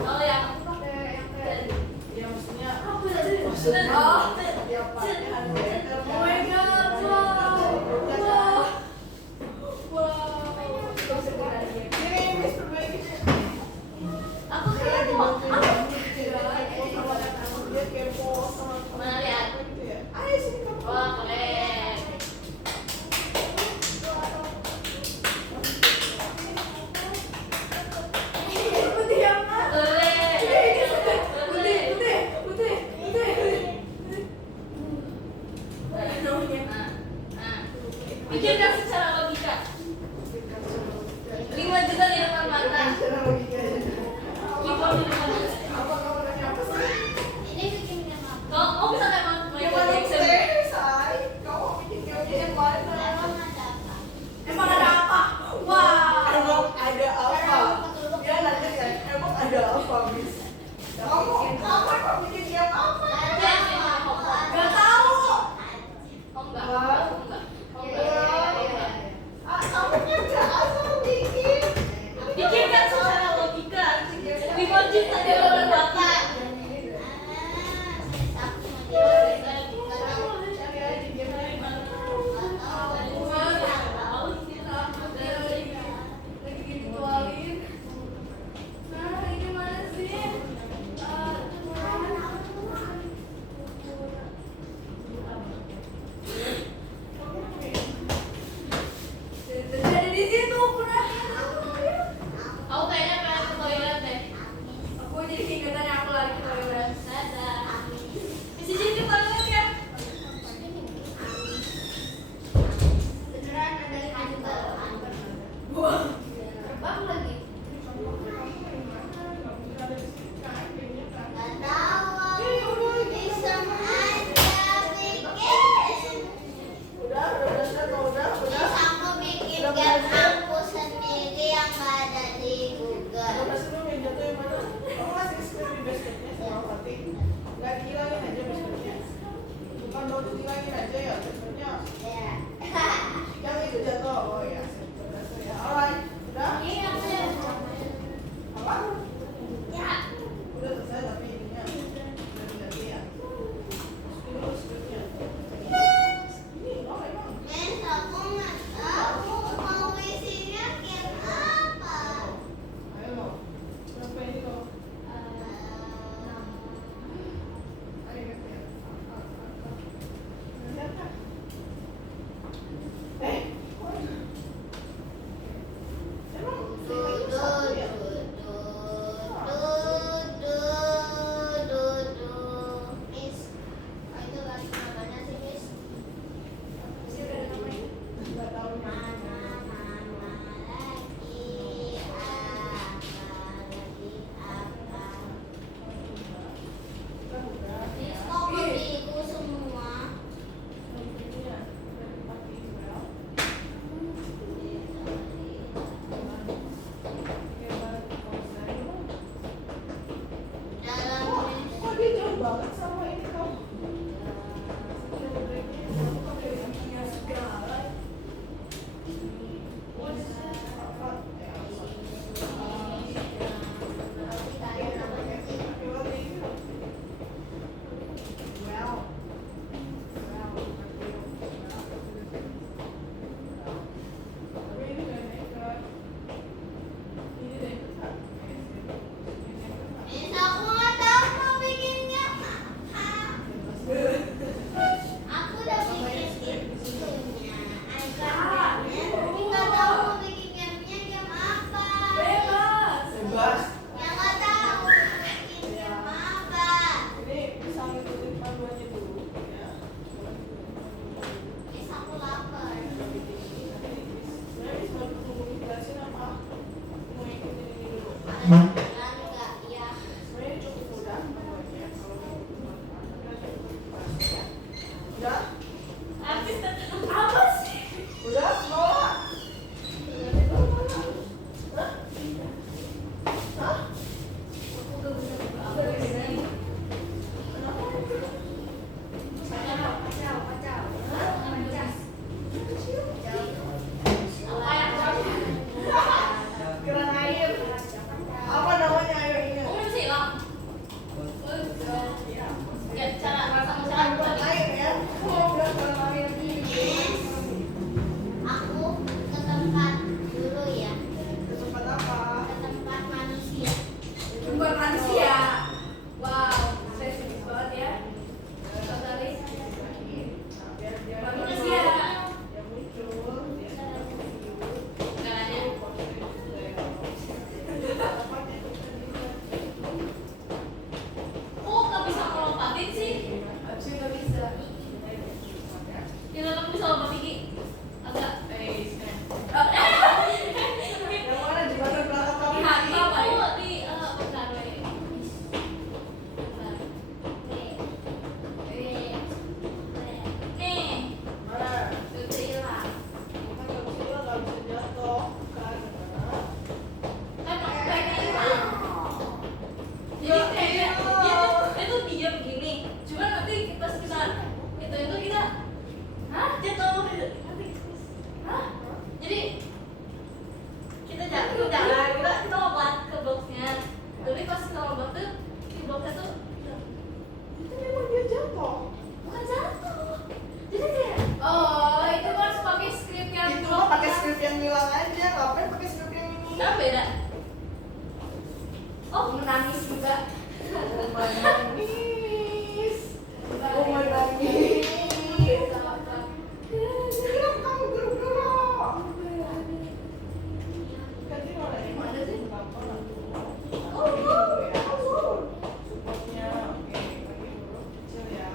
Oh yang Aku pakai yang kayak Ya maksudnya oh, tiap partnya ada letter oh my god, wow. Wow. Ini Miss perbaiki. aku Dia kira lagi kok bantuin kamu dia kepo sama dia kepo sama Mana lihat? gitu ya. Ayo sini kamu. wah keren. Putih yang mana? Keren. Putih. Pikirkan secara logika. 5 juta di depan mata. Cara logikanya. Keyboard di depan mata. Apa kamu nanya apa sih? Ini bikinnya apa? Kau bisa memang Yang Michael mana Jackson. say? Kamu bikin gamenya yang mana? Emang ada apa? Wah. Emang ada apa? Dia nanya kan, emang ada apa, Miss? Kamu emang bikin game apa? Gak tahu. Oh enggak, oh enggak. Oh enggak. Ah, kamu kerja asal bikin. Pikirkan secara logika. 5 juta di depan mata. Cari aja game Lagi virtualin. Nah, ini mana sih? Ada di situ kurangnya. Aku kayaknya pengen ke toilet deh. Aku jadi keingetannya aku lari ke toilet. Dadah. Bisa jadi ke toilet ya? Beneran ada 5 juta. Wah, terbang lagi. Udah sebelum yang jatuh yang mana? Kamu masih screen di basketnya sama Fatih. Nggak dihilangin aja basketnya. Bukan mau dihilangin aja ya basketnya. Yang itu jatuh. Oh ya. Ya, alright. Udah? Apa? Udah selesai tapi ininya udah diganti ya. Masukin dulu scriptnya. Ini, oh emang. Ayo, berapa ini lo? Ayo ganti ya. Lihat kan? Emang filmnya satu ya? Nggak tahu nih. Kita buka ya. Ini ya, udah dipakai email. Kayak konser. Kok dia jauh banget sama ini kamu? Aku udah bikin itunya, tapi nggak tahu mau bikin gamenya game apa. Bebas. Yang nggak tahu bikin game apa. Ini bisa ngikutin panduannya dulu ya. Is aku lapar. Sebenarnya cuma tunggu dijelasin apa mau ikutin ini dulu. Ada jalan nggak? Ya. Sebenarnya ini cukup mudah panduannya kalau mau ya. Udah? Artis terkenal. Apa sih? Udah? Bawa? Hah? Hah? Aku nggak bisa buka apa Udah sih. ini? Kenapa? Kacau. Kecil. Apa yang Keran air. Oh, menangis juga. Menangis. Menangis. Gerak kamu gerak. Ganti warna ini mana sih? Supportnya oke, bagi dulu kecil ya.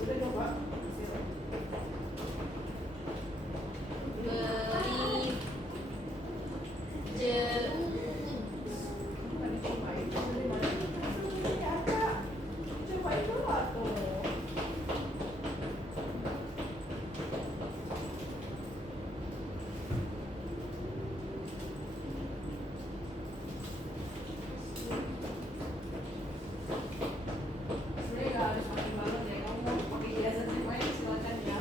Udah coba kecil. Beri jeruk. Tadi cobain dari mana? Ini ada. Cobain dulu tuh. Sebenarnya nggak harus makin banget ya, kamu mau pakai hiasan yang lain silakan ya.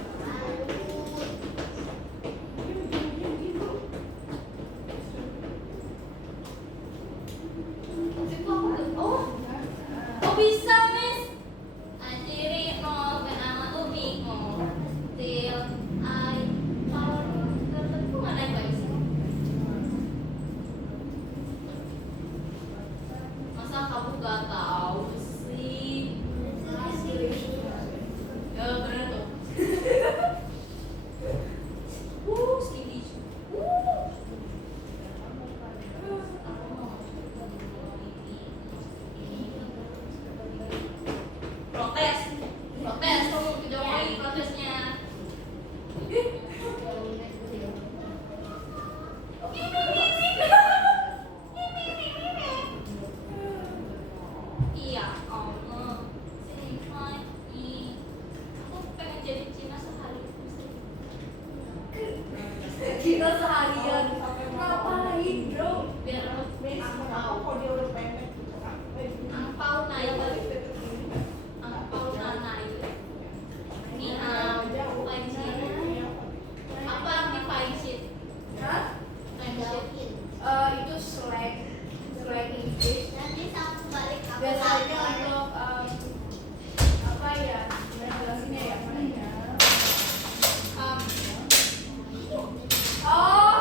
Oh, kok bisa, Miss? Akhirnya mau kenal Umi mau till I found tertentu mana yang baik sih? Masa kamu gak tahu sih? Ya bener tuh. Skinny. Protes, protes, kamu ke Jokowi protesnya. Iya, Allah. Sini, ini. Aku pengen jadi Cina sehari. Kita seharian ngapain, bro? Biar Aku tahu kok dia udah pendek. angpau naik. Angpau naik. Ini fine sheet. Apa arti fine sheet? Hah? Fine sheet. Itu slang English. Biasanya untuk apa ya? Gimana jelasinnya ya? Um, oh,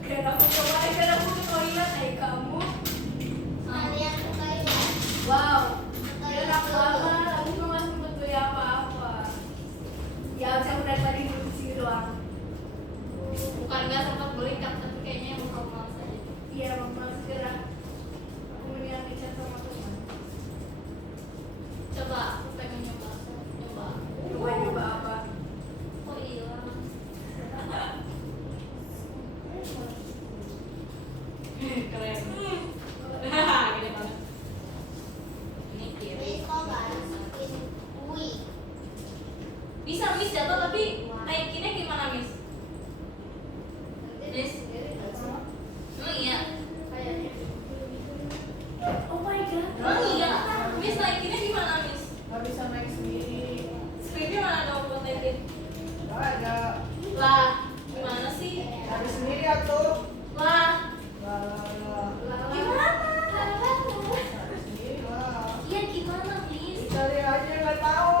kenapa coba aja aku ke toilet kamu? Wow, dia enak banget. Aku cuma nggak butuh apa-apa. Ya, saya udah tadi di sini doang. Bukan nggak sempat beli tapi kayaknya yang mau malas aja. Iya, mama segera. Aku mendingan bicara sama teman. Coba aku pengen nyoba. Coba apa? Oh iya. Keren. Gede banget. Ini kiri. Bisa Miss jatuh tapi naikinnya gimana Miss? Miss? Emang iya? Oh my god. Emang iya? Miss naikinnya gimana Miss? Nggak bisa naik sendiri. Skripnya mana dong buat naikin? Nggak ada. Lah, gimana sih? Cari sendiri atuh. Lah, Gimana? Cari sendiri lah. iya gimana Miss? Cari aja nggak tahu.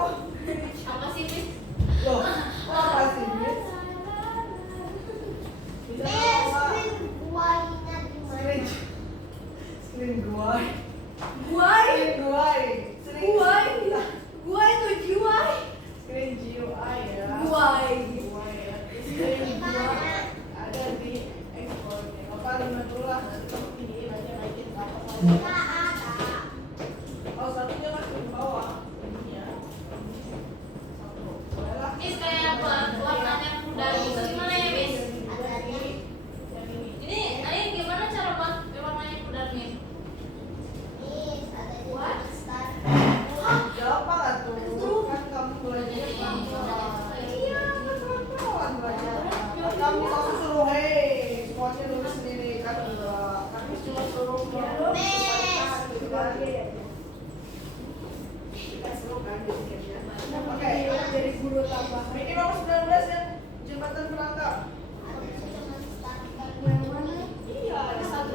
Apa sih Miss? Loh, apa sih Miss? Bisa screen guai. Guai. Screen guai. Guai. Guai itu jiwai. Screen GUI ya. Guai. Guai ya. Screen guai ada di exportnya. Apa lima dulu lah. Nanti kamu pilihin aja naikin apa saja. Oh satunya masih di bawah. Ini ya. Satu. Boleh lah. Miss kayak warnanya pudar gitu gimana ya Miss? Yang ini. Ini, ayo gimana cara buat warnanya pudar nih? Gampang atuh. Kan kamu belajarnya gampang. Iya, pelan-pelan belajarnya. Kamu bisa suruh, hei, semuanya nulis sendiri kan enggak. Kami cuma suruh gitu kan. Kita suruh kan jadinya. Oke, Dari guru tambahan. ini nomor 19 yang jembatan perangkap. Yang mana? Iya, ada satu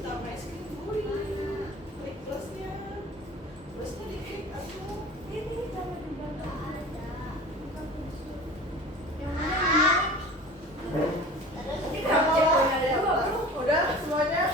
sampai screen gue. Klik plusnya. Plusnya diklik atuh. Ini sama juga nggak ada. Bukan khusus. Yang mana? Ini Udah, kan ada dua, bro. udah semuanya.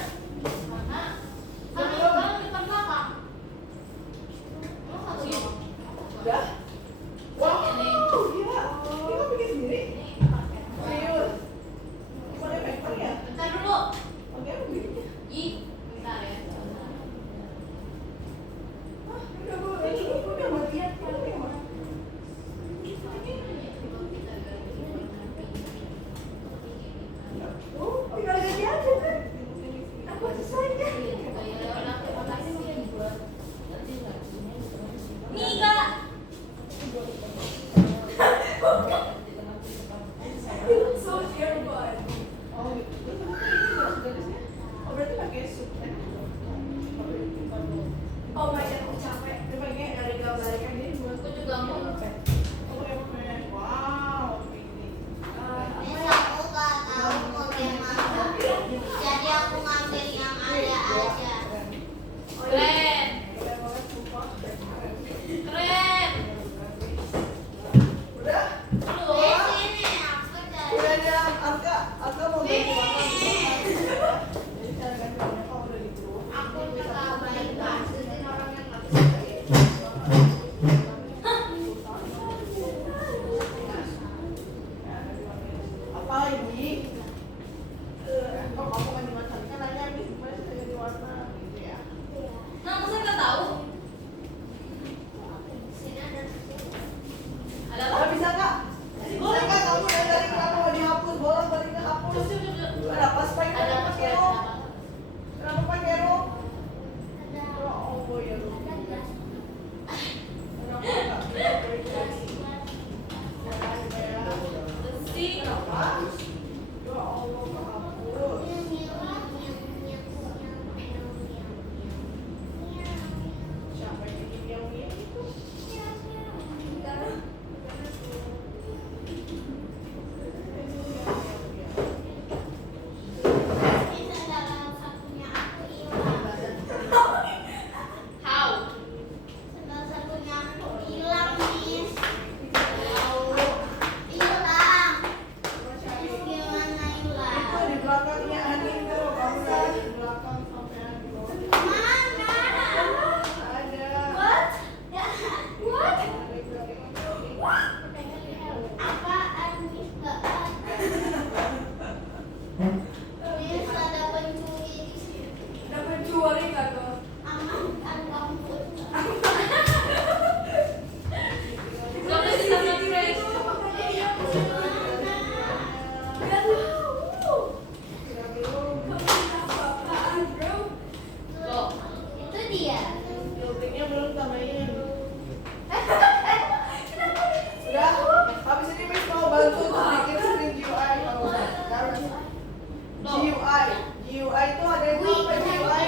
UI itu ada yang tahu apa UI?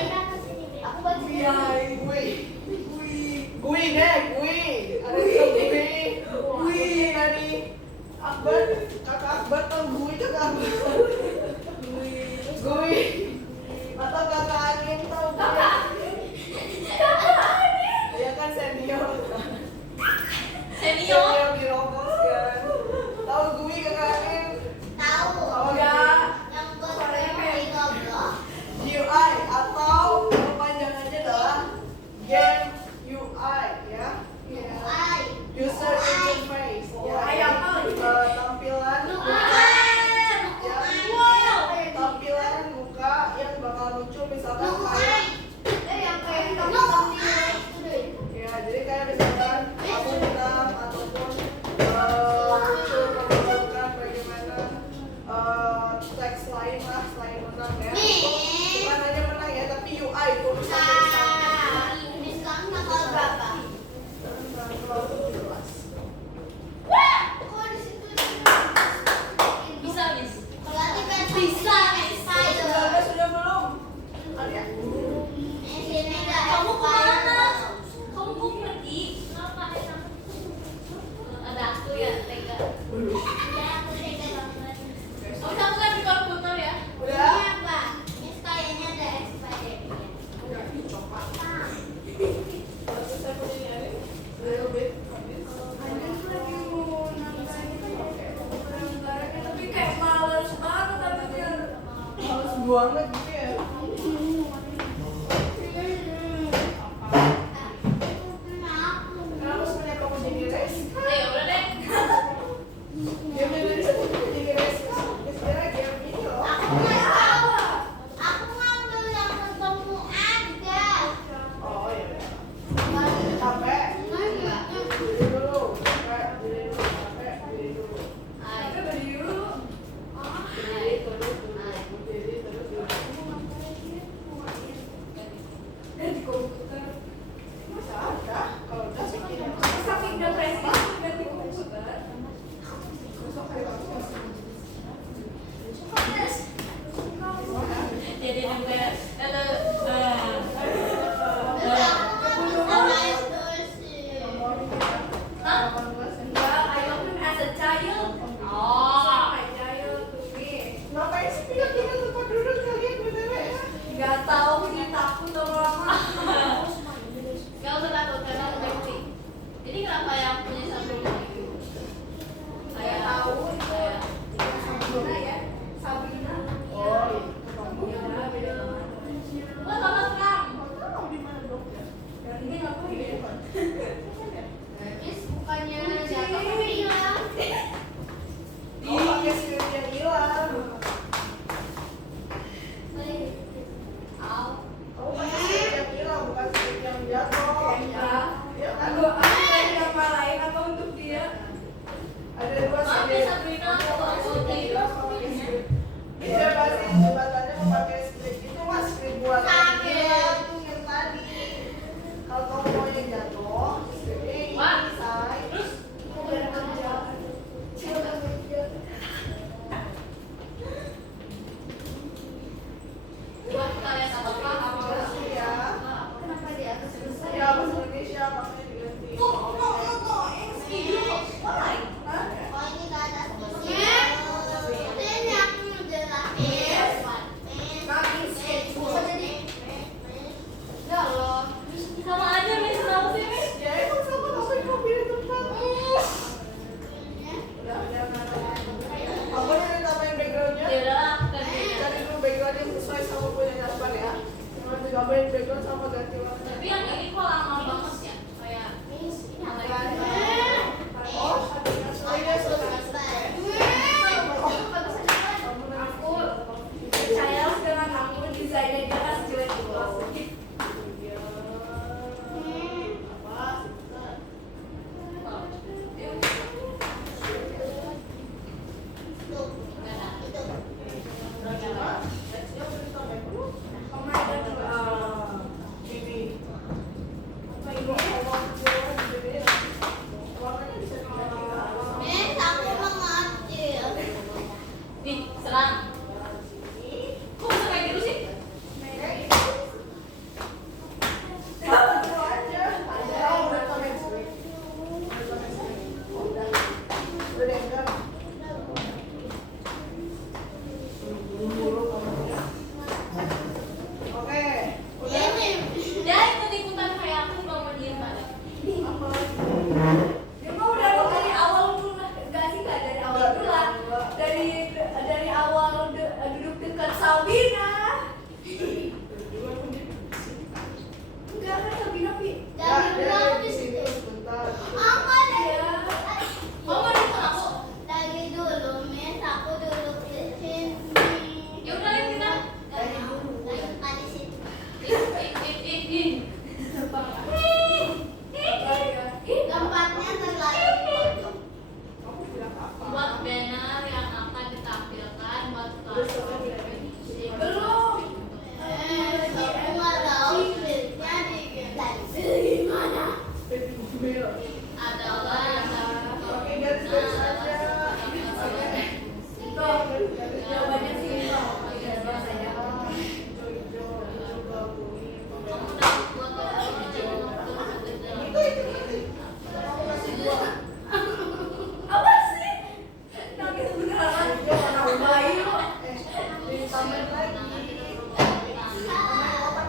Aku baca Gui deh, Gui. Ada yang tahu Gui dari Akbar, kakak Akbar tahu Gui kakak Akbar. Gui. Atau kakak Anin tahu Gui? Ya kan senior. Senior. Di Roblox kan. Tahu Gui kakak Anin? tahu. Tahu Enggak. Gui? Yang gue di goblok. UI atau kepanjangannya adalah Game UI ya. Ai. User interface ya. Tampilan ya. Tampilan muka yang bakal muncul misalkan kayak Yang kayak kamu ya, jadi kayak misalkan kamu menang ataupun muncul memunculkan bagaimana teks lain lah selain menang ya. Bukan hanya menang ya, tapi UI tulisan-tulisannya. Sekarang tanggal berapa? Kok di situ? Bisa, Miss. Berarti kan Bisa. Sudah belum? Alia? Sini ada Kamu expired. kemana? Kamu kok pergi? Ngapain aku? Ada aku ya, tega. Ya, aku tega banget. Oh, kamu kan di komputer ya? Udah? Ini apa? Ini kayaknya ada expirednya. Terus saya punya ini ada little bit of this. Tapi kayak males banget tapi dia. Males banget gitu ya. Kenapa sebenarnya kamu jadi race? Ayo, udah deh. Game dari situ jadi race. Sebenarnya game ini loh. Aku nggak tahu. Aku ngambil yang ketemu ada. Oh iya. Capek. Diri dulu. Capek. Diri dulu. Capek. Diri dulu. Ayo. Diri dulu. Diri terus dulu. Diri terus dulu.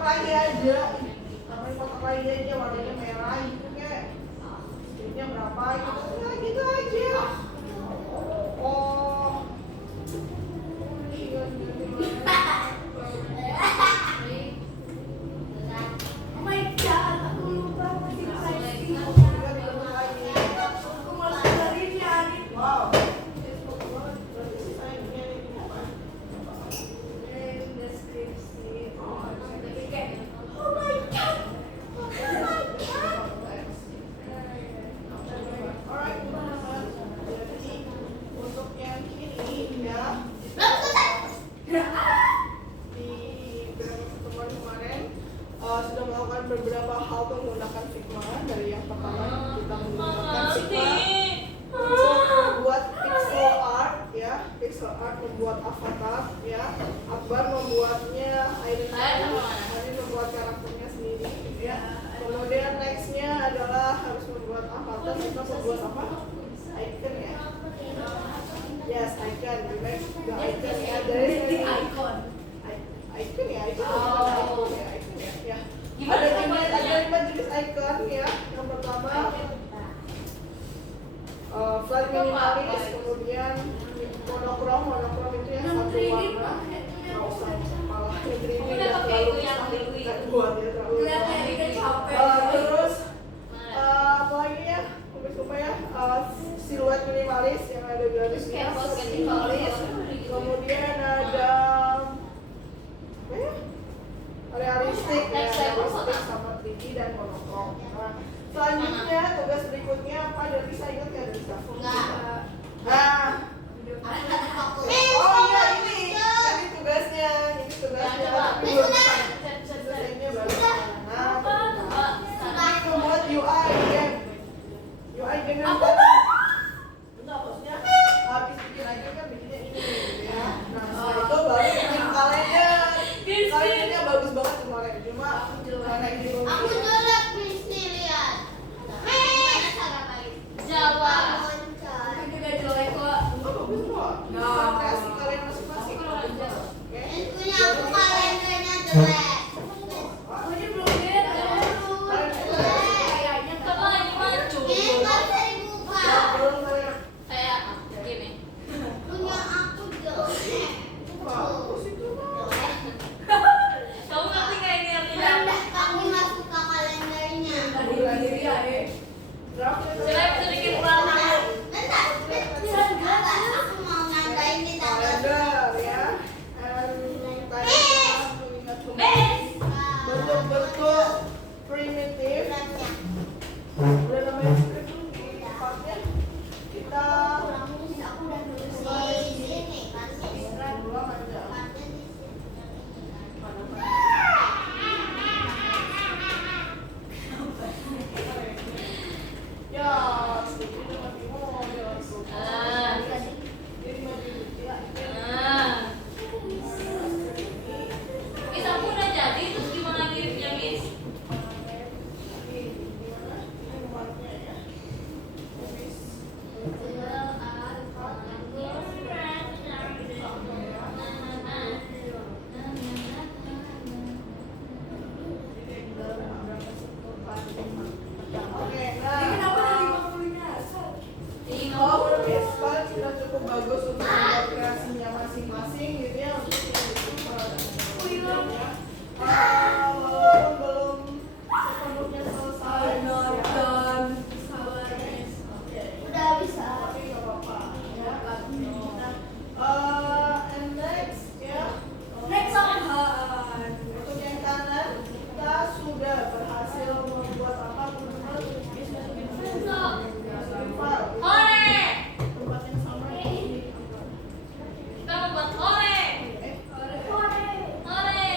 lagi aja. Tambahin kotak lagi aja, warnanya merah gitu kayak. Skripnya berapa gitu, nah, gitu aja. Oh. Oh my god, aku lupa masih typing. Aku malah keluarin ya, Adik. Wow. Berarti sisanya ini apa? Deskripsi. Oh, Kayak, oh my god. Oh my god. alright, teman-teman. Jadi untuk yang ini ya di beberapa pertemuan kemarin sudah melakukan beberapa hal menggunakan Figma. Dari yang pertama kita menggunakan Figma untuk membuat pixel art ya, pixel art membuat avatar ya. Akbar membuatnya identity, Hani membuat karakternya sendiri ya. Kemudian nextnya adalah harus membuat avatar. Kita membuat apa? Icon ya. Yes, icon. Next juga icon ya. Dari Icon. icon ya, icon ya, icon ya. Ya. Ada 5 jenis icon ya. Yang pertama flat minimalis, kemudian monokrom itu yang satu warna. Nggak usah malah yang 3D dan terlalu susah buat ya, terlalu Lihatnya ini kan capek. terus apa lagi ya? Ya, siluet minimalis yang ada garisnya, minimalis. Kemudian ada apa ya? Realistik ya, realistik sama 3D dan monokrom. Nah, selanjutnya tugas berikutnya apa? Ada bisa ingat nggak bisa? Nah, oh iya ini tugasnya, tapi belum selesainya baru. Nah, ini membuat UI game. UI game yang enggak maksudnya habis bikin aja kan bikinnya ini ya. Nah, setelah itu baru bikin kalender. Kalendernya bagus banget kemarin, cuma karena ini belum. Jawa. Aku juga jelek kok. Oh, bagus kok. Bisa kreasi kalian masing-masing. Oke. Aku ini belum lihat. Kayaknya Coba ini maju. Belum kalian. Kayak gini. Bagus itu. Kamu ngerti nggak ini artinya? tadi diri Adik. Draftnya Coba bisa bikin warna. kalender ya. And tadi kita mengingat bentuk-bentuk primitif. Udah namanya script tuh di tempatnya kita ulang aja. Ya, sedikit mati model. Jadi maju ya. Nah. Miss, aku udah jadi, terus gimana giftnya, Miss? Oke, Ini nah. kenapa ada 50-nya? Oh, kalian sudah cukup bagus untuk membuat kreasinya masing-masing gitu ya untuk ini ya. Walaupun belum sepenuhnya selesai. Nonton. Sabar, Miss. Oke. Udah bisa. Tapi nggak apa-apa ya. And next ya. Next apaan? Untuk yang kanan kita sudah berhasil membuat apa teman-teman? File. Hore! Tempat yang sama ini. Kita membuat hore! Eh, Hore!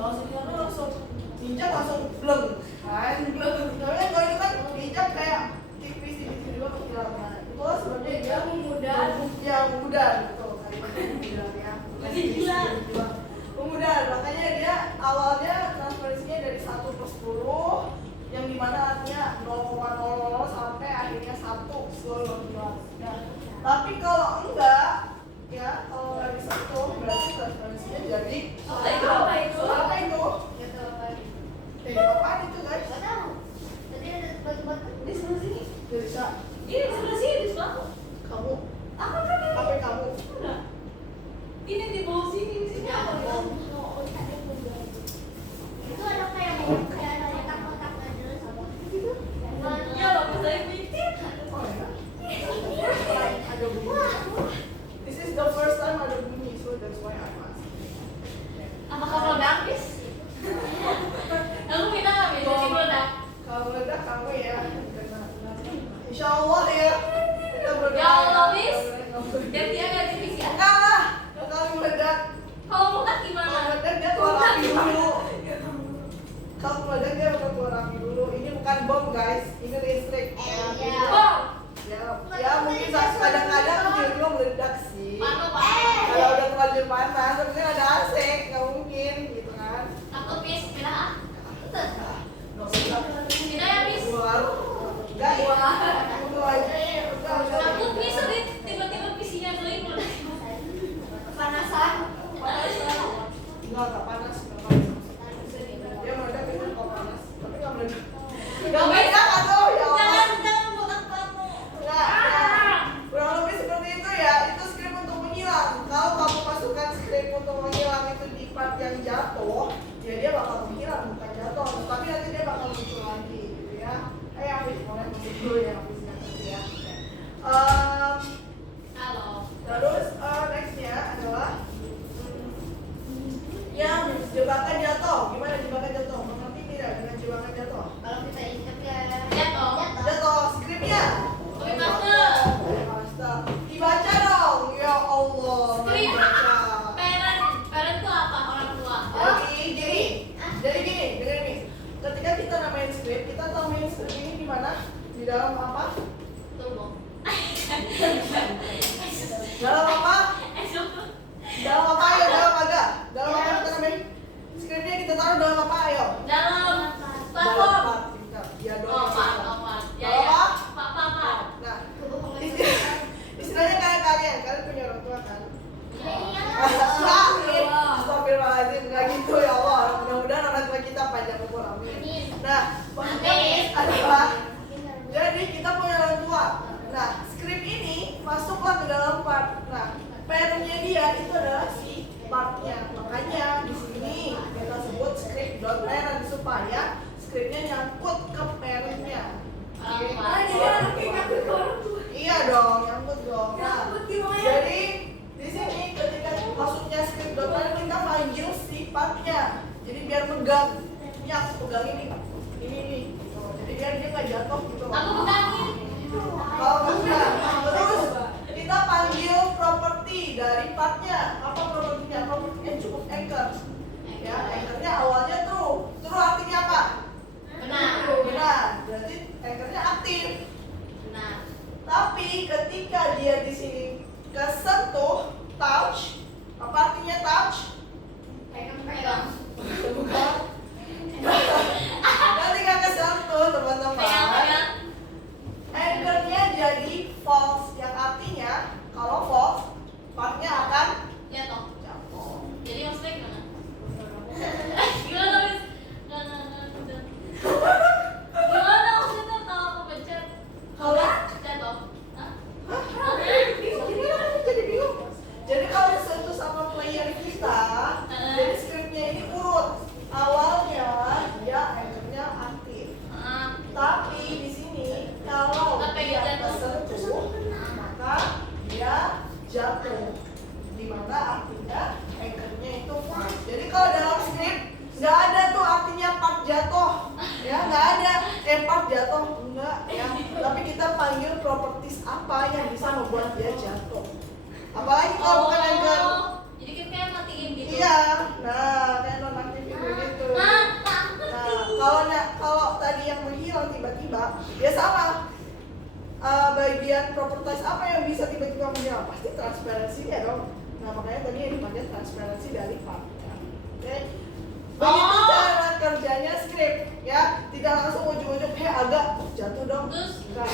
Kalau sinyalnya langsung injak langsung bleng kan. Tapi kalau itu kan injak kayak tipis tiba-tiba hilang. Nah, itulah sebabnya dia Memudar. ya memudar gitu. Ya. Memudar, makanya dia awalnya transferensinya dari 1/10 yang dimana artinya 0,00 sampai akhirnya 1 seluruh. Nah, tapi kalau enggak ya, kalau nggak bisa itu berarti transferensinya jadi Apa itu? Apa itu? apa itu? Nggak tahu apa. Apaan itu guys? Nggak tahu. Tadi ada batu-batu di sebelah sini. Jadi bisa Ini di sebelah sini di sebelah. kamu Apa kan ini? apa kamu? Enggak. Ini di bawah sini di sini apa? Itu ada kayak ada kotak-kotak dulu sama gitu. Ya bagus saya mikir. Oh ya. Ada bunyi. This is the first time ada bunyi, so that's why I asked. Apakah meledak, Bis? Aku minta nggak Bis? Jadi meledak. Kalau meledak kamu ya kena. Insya Allah ya. Kita berdoa. Ya Allah, Bis. Nggak boleh. Dan dia nggak di Bis ya? Enggak lah. Kalau meledak, Kalau meledak kalau gimana? meledak dia keluar api dulu. Kalau meledak dia bakal keluar api dulu. Ini bukan bom guys, ini listrik. Iya. Bom. Ya mungkin kadang-kadang tiba-tiba meledak sih. Panas, Kalau udah terlanjur panas, mungkin ada AC, nggak mungkin gitu kan. Takut Bis, pindah. Nggak usah. Pindah ya Bis. Keluar. Enggak ya. Tunggu aja ya. Udah. Takut Bis, tiba-tiba visinya geling meledak. Kepanasan. Enggak panas, enggak panas. Dia meledak itu kok panas, tapi enggak meledak. Enggak Bis. meledak atau ya Allah. Jangan buat kamu. Enggak. Nah, kurang lebih seperti itu ya. Itu skrip untuk menghilang. Kalau kamu masukkan skrip untuk menghilang itu di part yang jatuh, ya dia bakal menghilang bukan jatuh. Tapi nanti dia bakal muncul lagi gitu ya. Hafiz, boleh masuk dulu ya Hafiz nanti ya. Halo. Terus nextnya adalah yang jebakan jatuh. Gimana jebakan jatuh? Mengerti tidak dengan jebakan jatuh? Kalau kita ingat ya. Jatuh. Jatuh skripnya. Oke, master. Master. Dibaca dong. Ya Allah. Skrip. Dibaca. Parent itu apa? Orang tua. Jadi gini, dengerin nih. Ketika kita namain skrip, kita tahu main skrip ini di mana? Di dalam apa? Tuh, Dalam apa? Dalam apa ayo? Dalam agak? Dalam apa kita namain? Skripnya kita taruh dalam apa ayo? Dalam platform. Ya Oh, dong. Pak. Ya, Dalam ya. apa? Pak. Nah, istilahnya kayak kalian punya orang tua kan? Astagfirullahaladzim, nggak gitu ya Allah. Mudah-mudahan orang tua kita panjang umur, amin. Nah, maksudnya adalah jadi kita punya orang tua. Nah, skrip ini masuklah ke dalam part. Nah, parentnya dia itu adalah si partnya. Makanya di sini kita sebut script.parent supaya skripnya nyangkut ke parentnya. Oke. Jadi anaknya ngakut ke orang tua. Iya dong, nyangkut dong. Nah, Ngakut gimana? jadi di sini ketika masuknya script.parent kita panggil si partnya. Jadi biar megang. Ini aku pegang ini. Ini. Oh, jadi biar dia nggak jatuh gitu. Aku pegangin. Kalau enggak, terus kita panggil properti dari partnya. Apa propertinya? Propertinya cukup anchor. Ya, anchornya awalnya true. True artinya apa? Benar. Benar. Berarti anchornya aktif. Benar. Tapi ketika dia di sini kesentuh touch, apa artinya touch? Pegang. Bukan. Ketika kesentuh teman-teman, Pegang. anchornya jadi false, yang artinya kalau false, partnya akan Jatuh. jatuh. Jadi maksudnya gimana? Gimana, Bis? Gimana maksudnya kalau aku pencet? Kalau Jatuh. Hah? Hah? Gimana aku jadi bingung? Jadi kalau disentuh sama player kita, jadi scriptnya ini urut. Awalnya dia anchornya aktif. Tapi di sini kalau dia tersentuh, maka dia jatuh. Dimana artinya anchornya itu false. Jadi kalau dalam script nggak ada tuh artinya part jatuh, ya nggak ada. Part jatuh enggak ya. Tapi kita panggil properties apa yang bisa membuat dia jatuh. Apalagi kalau bukan anchor. Jadi kita kayak matiin gitu. Iya. Nah, kayak nonaktif itu. tiba-tiba menjawab, pasti transparansi ya dong. Nah makanya tadi yang dipakai transparansi dari Pak. Ya. Oke. Begitu cara kerjanya skrip, ya. Tidak langsung ujung-ujung, agak jatuh dong. Terus? Nggak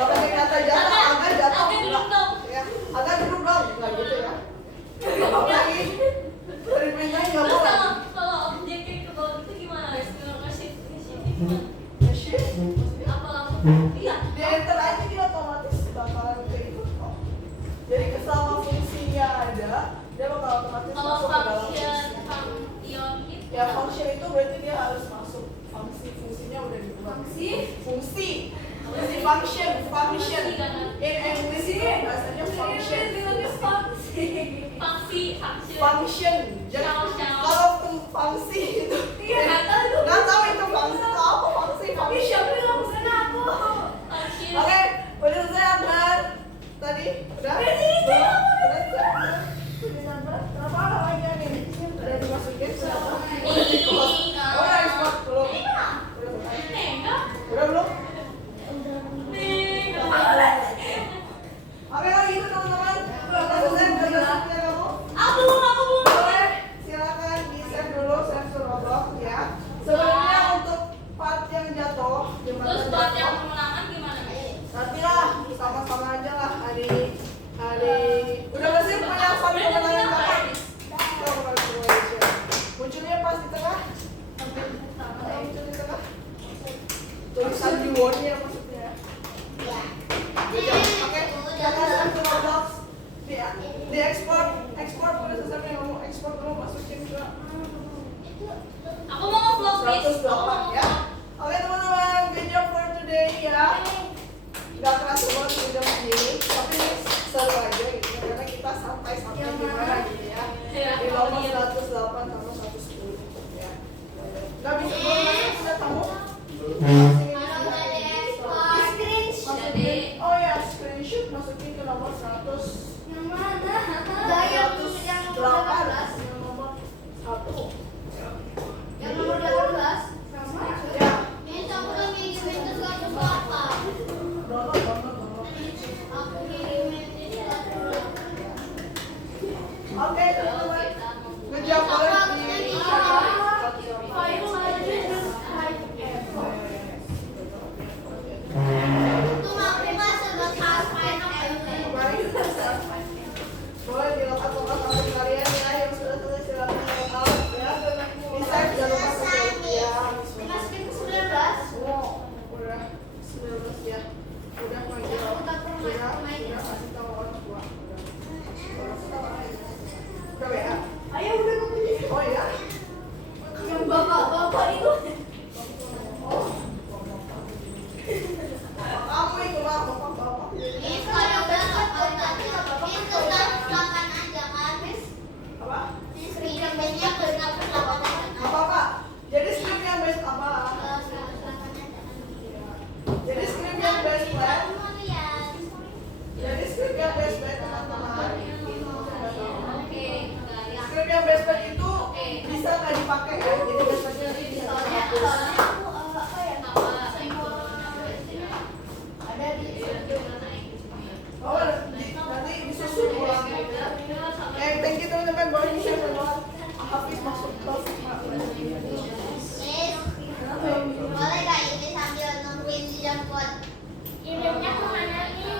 pakai kata jatuh, agak jatuh. Agak duduk dong. Ya, agak duduk dong, nggak gitu ya. Apa lagi? Dari perintahnya nggak Terus boleh. kalau objeknya ke bawah itu gimana? Ngasih gimana? Shift. Apa langsung? Iya. Di enter aja dia otomatis bakalan kayak gitu kok. Jadi selama fungsinya ada, dia bakal otomatis Kalau masuk ke dalam function fungsi. function gitu. Ya function itu berarti dia harus masuk fungsinya udah dibuat. Fungsi function. In English itu bahasanya function. Function. Jadi kalau fungsi itu nggak tahu itu fungsi itu apa fungsi function. Oke, udah selesai Akbar. Tadi udah. Kenapa namanya nih? Udah dimasukin kenapa? Udah export belum? Udah belum? Oke kalau gitu teman-teman, udah selesai kerjanya kamu? Aku belum. Boleh, silakan di save dulu, save Roblox ya. Sebenarnya untuk part yang jatuh, Terus buat yang kemenangan gimana? nanti lah, sama-sama aja lah hari udah nggak sih punya font kemenangan kakak? Munculnya pas di tengah. Muncul di tengah. Tulisan di wordnya maksudnya. Oke, jangan save Roblox. Di ekspor udah selesai yang mau ekspor dulu masukin ke Aku mau vlog please. 108 ya. Oke teman-teman, good job for today ya. Gak kerasa banget udah begini, tapi seru aja gitu karena kita sampai gimana gitu ya. Di nomor 108 sama 110 ya. Gak bisa belum masuk udah tamu? Oh ya, screenshot masukin ke nomor 100. Gaya 108 yang nomor 12. yang nomor 1. Yang nomor 12 sama. Ya. Oke, teman-teman. Good job kalian di boleh dilepas-lepas akun kalian ya yang sudah tulis silakan log out ya. Di save jangan lupa subscribe ya. Masukin ke 19. Oh, udah 19 ya. Udah manggil. Udah kasih tahu orang tua. Udah WA. Ayo udah nungguin. Oh ya. Yang bapak-bapak itu. Oh. Kamu itu lah bapak-bapak. Apa? Apa? Jadi skrip yang best apa? Jadi skrip yang best plan. Jadi skrip yang best plan teman-teman. Oke. Skrip yang best plan itu bisa nggak dipakai ya? Jadi best plan-nya bisa dihapus. Ada di Oh, nanti disusun ulang. Thank you teman-teman. Boleh di-share semua. Hafiz masuk kelas. Boleh gak ini sambil nungguin di jemput? Kirimnya kemana nih?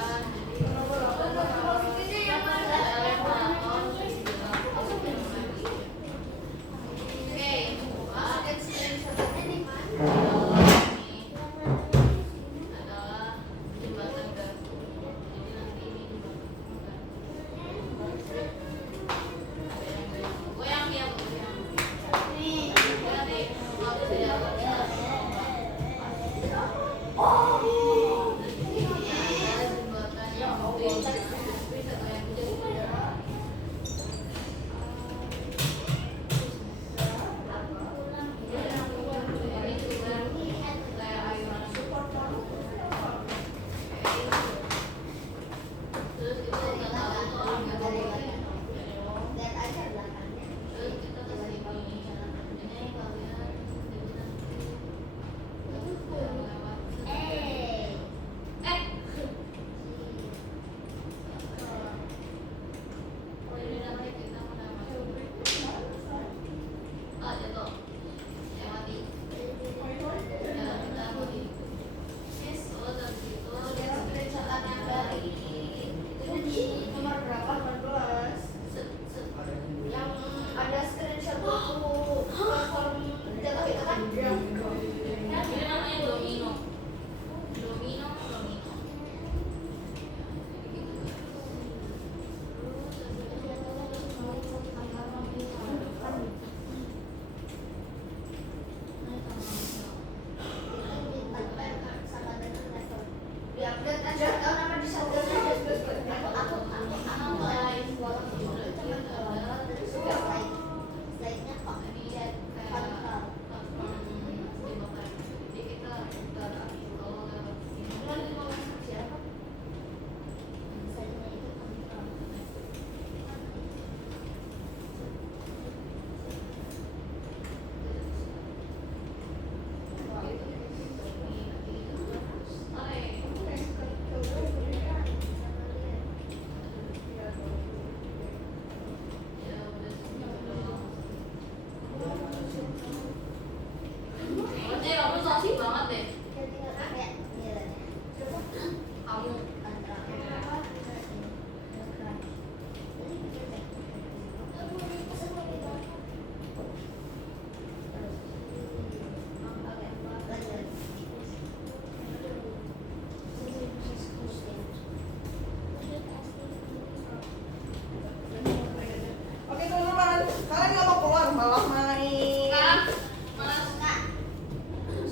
Goyang dia, goyang. aku